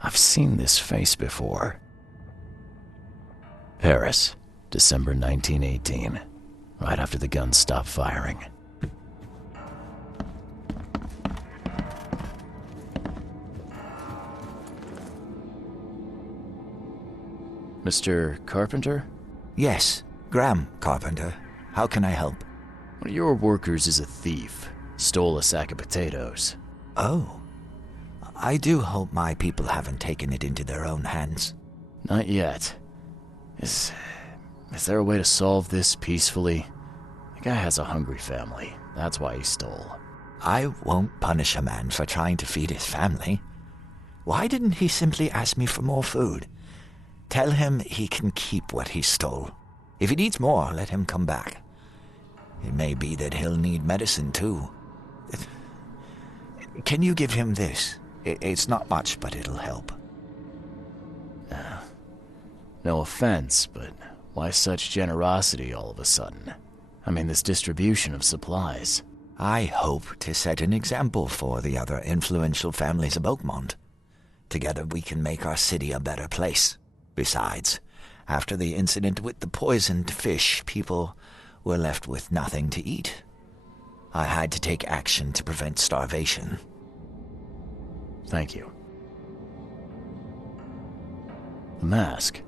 I've seen this face before. Paris, December 1918, right after the guns stopped firing. Mr. Carpenter? Yes, Graham Carpenter. How can I help? One of your workers is a thief. Stole a sack of potatoes. Oh. I do hope my people haven't taken it into their own hands. Not yet. Is there a way to solve this peacefully? The guy has a hungry family. That's why he stole. I won't punish a man for trying to feed his family. Why didn't he simply ask me for more food? Tell him he can keep what he stole. If he needs more, let him come back. It may be that he'll need medicine too. Can you give him this? It's not much, but it'll help. No offense, but why such generosity all of a sudden? I mean, this distribution of supplies. I hope to set an example for the other influential families of Oakmont. Together we can make our city a better place. Besides, after the incident with the poisoned fish, people were left with nothing to eat. I had to take action to prevent starvation. Thank you. The mask.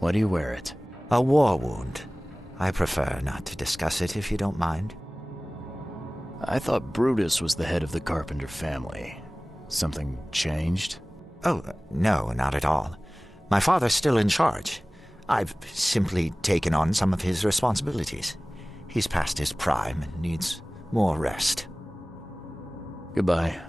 Why do you wear it? A war wound. I prefer not to discuss it if you don't mind. I thought Brutus was the head of the Carpenter family. Something changed? Oh, no, not at all. My father's still in charge. I've simply taken on some of his responsibilities. He's past his prime and needs more rest. Goodbye.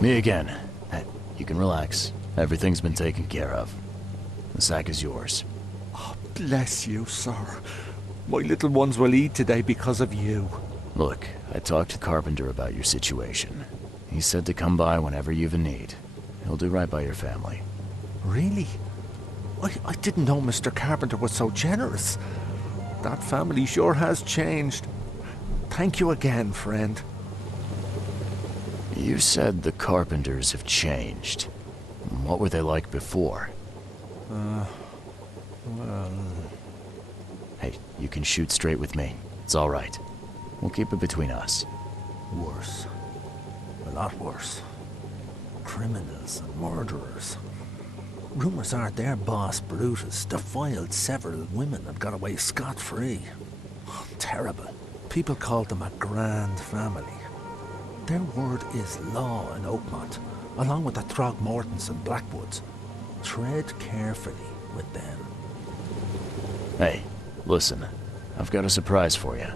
Me again. You can relax. Everything's been taken care of. The sack is yours. Oh, bless you, sir. My little ones will eat today because of you. Look, I talked to Carpenter about your situation. He said to come by whenever you've a need. He'll do right by your family. Really? I didn't know Mr. Carpenter was so generous. That family sure has changed. Thank you again, friend. You said the Carpenters have changed. What were they like before? Well... Hey, you can shoot straight with me. It's all right. We'll keep it between us. Worse. A lot worse. Criminals and murderers. Rumors are their boss, Brutus, defiled several women and got away scot-free. Oh, terrible. People called them a grand family. Their word is law in Oakmont, along with the Throgmortons and Blackwoods. Tread carefully with them. Hey, listen. I've got a surprise for you.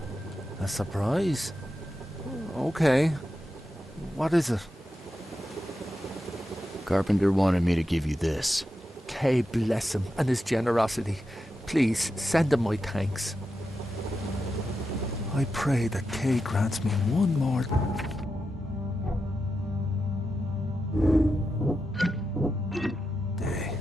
A surprise? Okay. What is it? Carpenter wanted me to give you this. Kay bless him and his generosity. Please, send him my thanks. I pray that Kay grants me one more... day.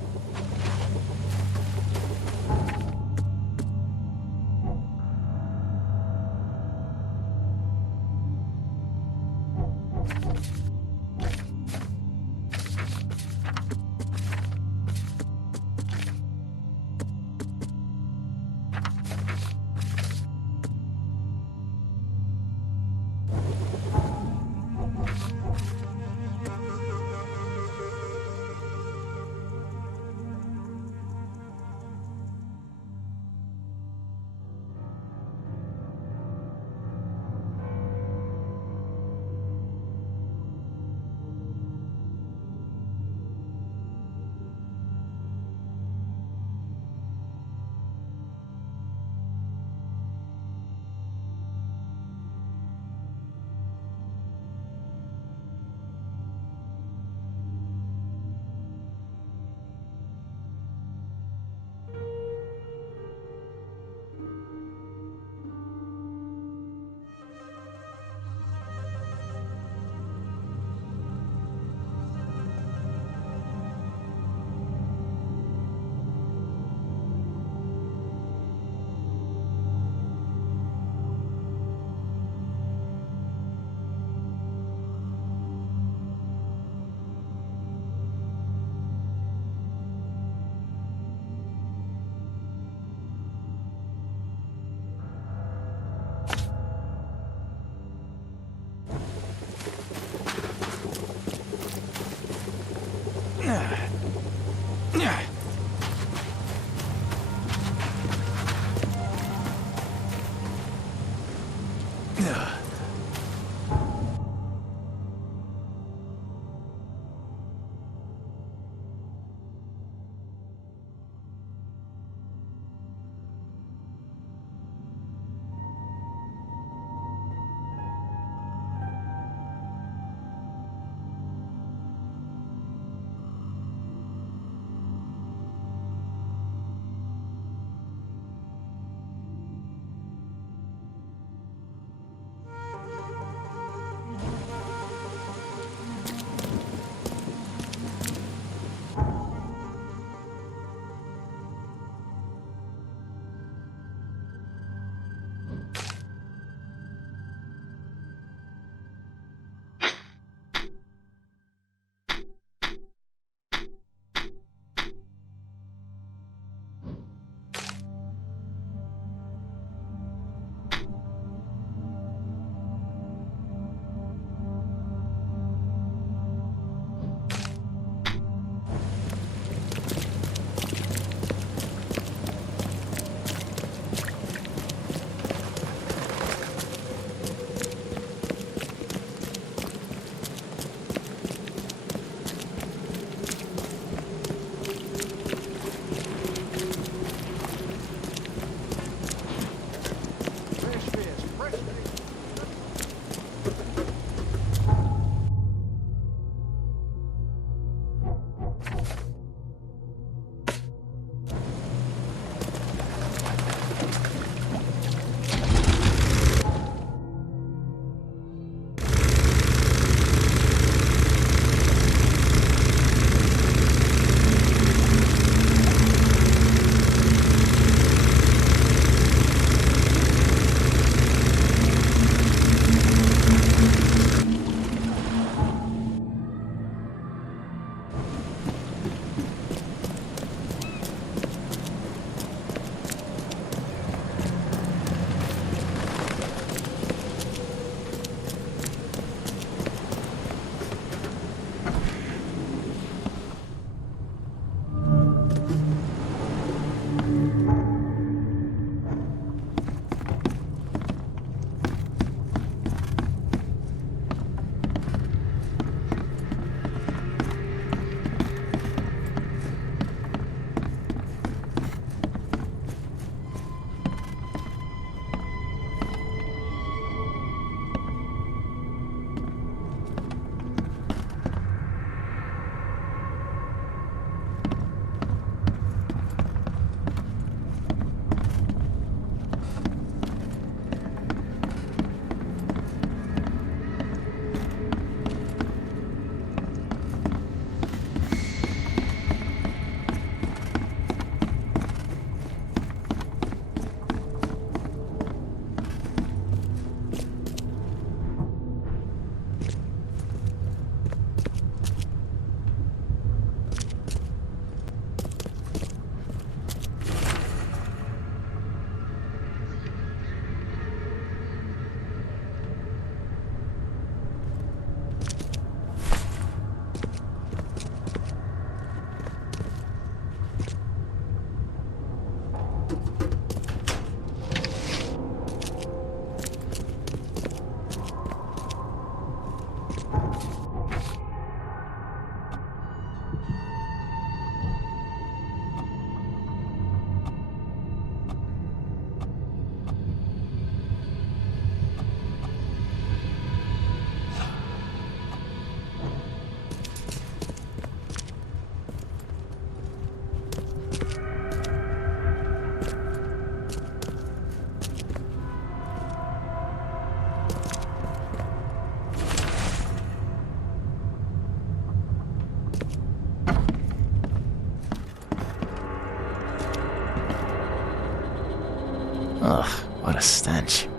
Ugh, what a stench.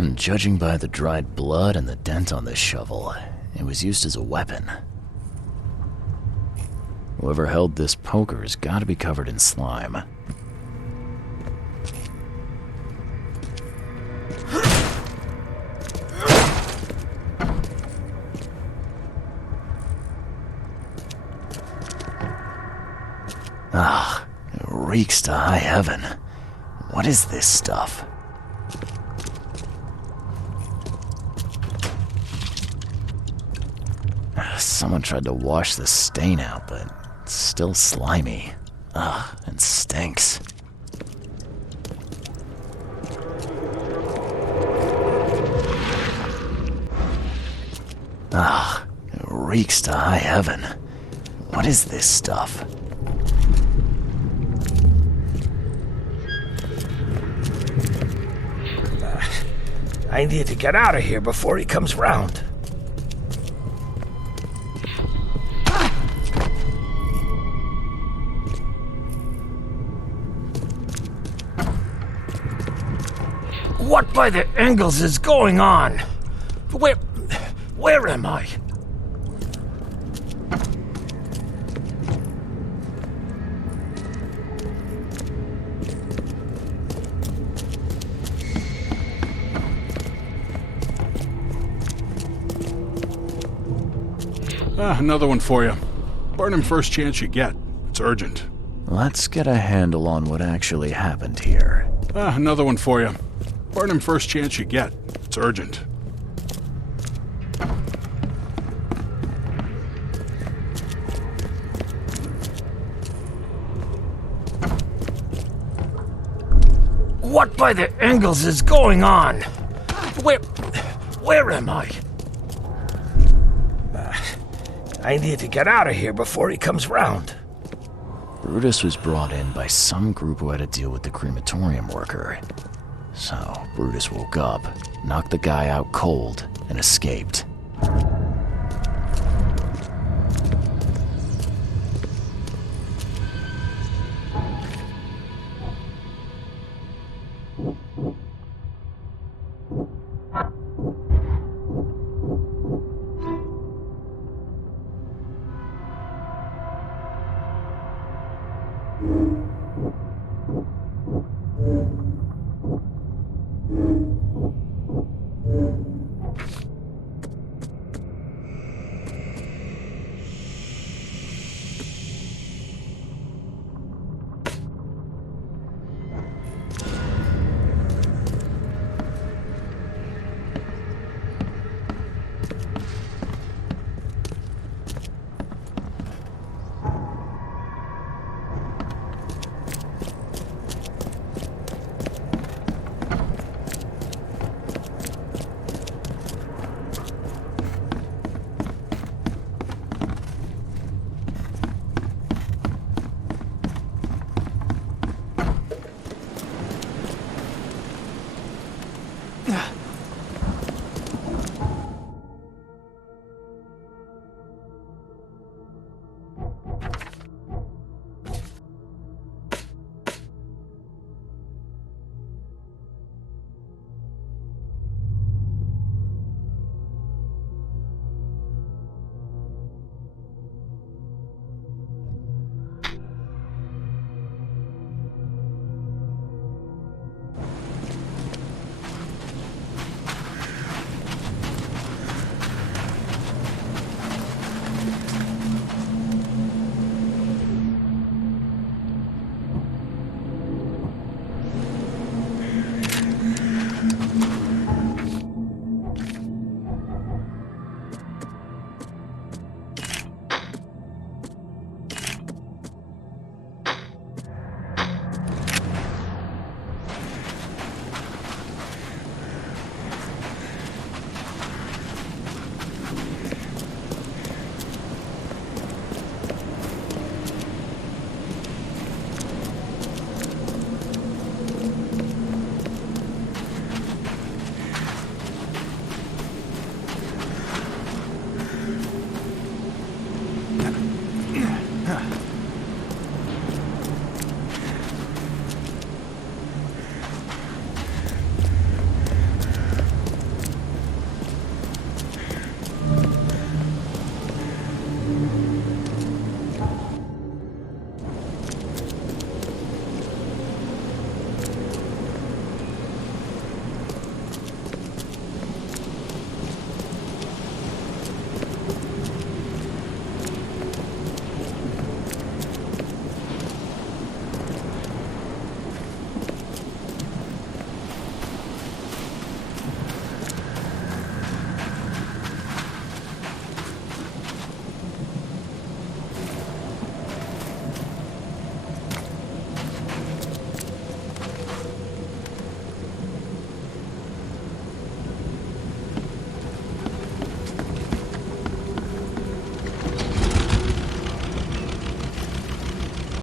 And judging by the dried blood and the dent on this shovel, it was used as a weapon. Whoever held this poker has got to be covered in slime. Ah, it reeks to high heaven. What is this stuff? Someone tried to wash the stain out, but it's still slimy. Ugh, and stinks. Ah, it reeks to high heaven. What is this stuff? I need to get out of here before he comes round. What by the Engels is going on? Where am I? Another one for you. Burn him first chance you get. It's urgent. Let's get a handle on what actually happened here. Another one for you. Burn him first chance you get. It's urgent. What by the Engels is going on? Where am I? I need to get out of here before he comes round. Brutus was brought in by some group who had to deal with the crematorium worker. So, Brutus woke up, knocked the guy out cold, and escaped.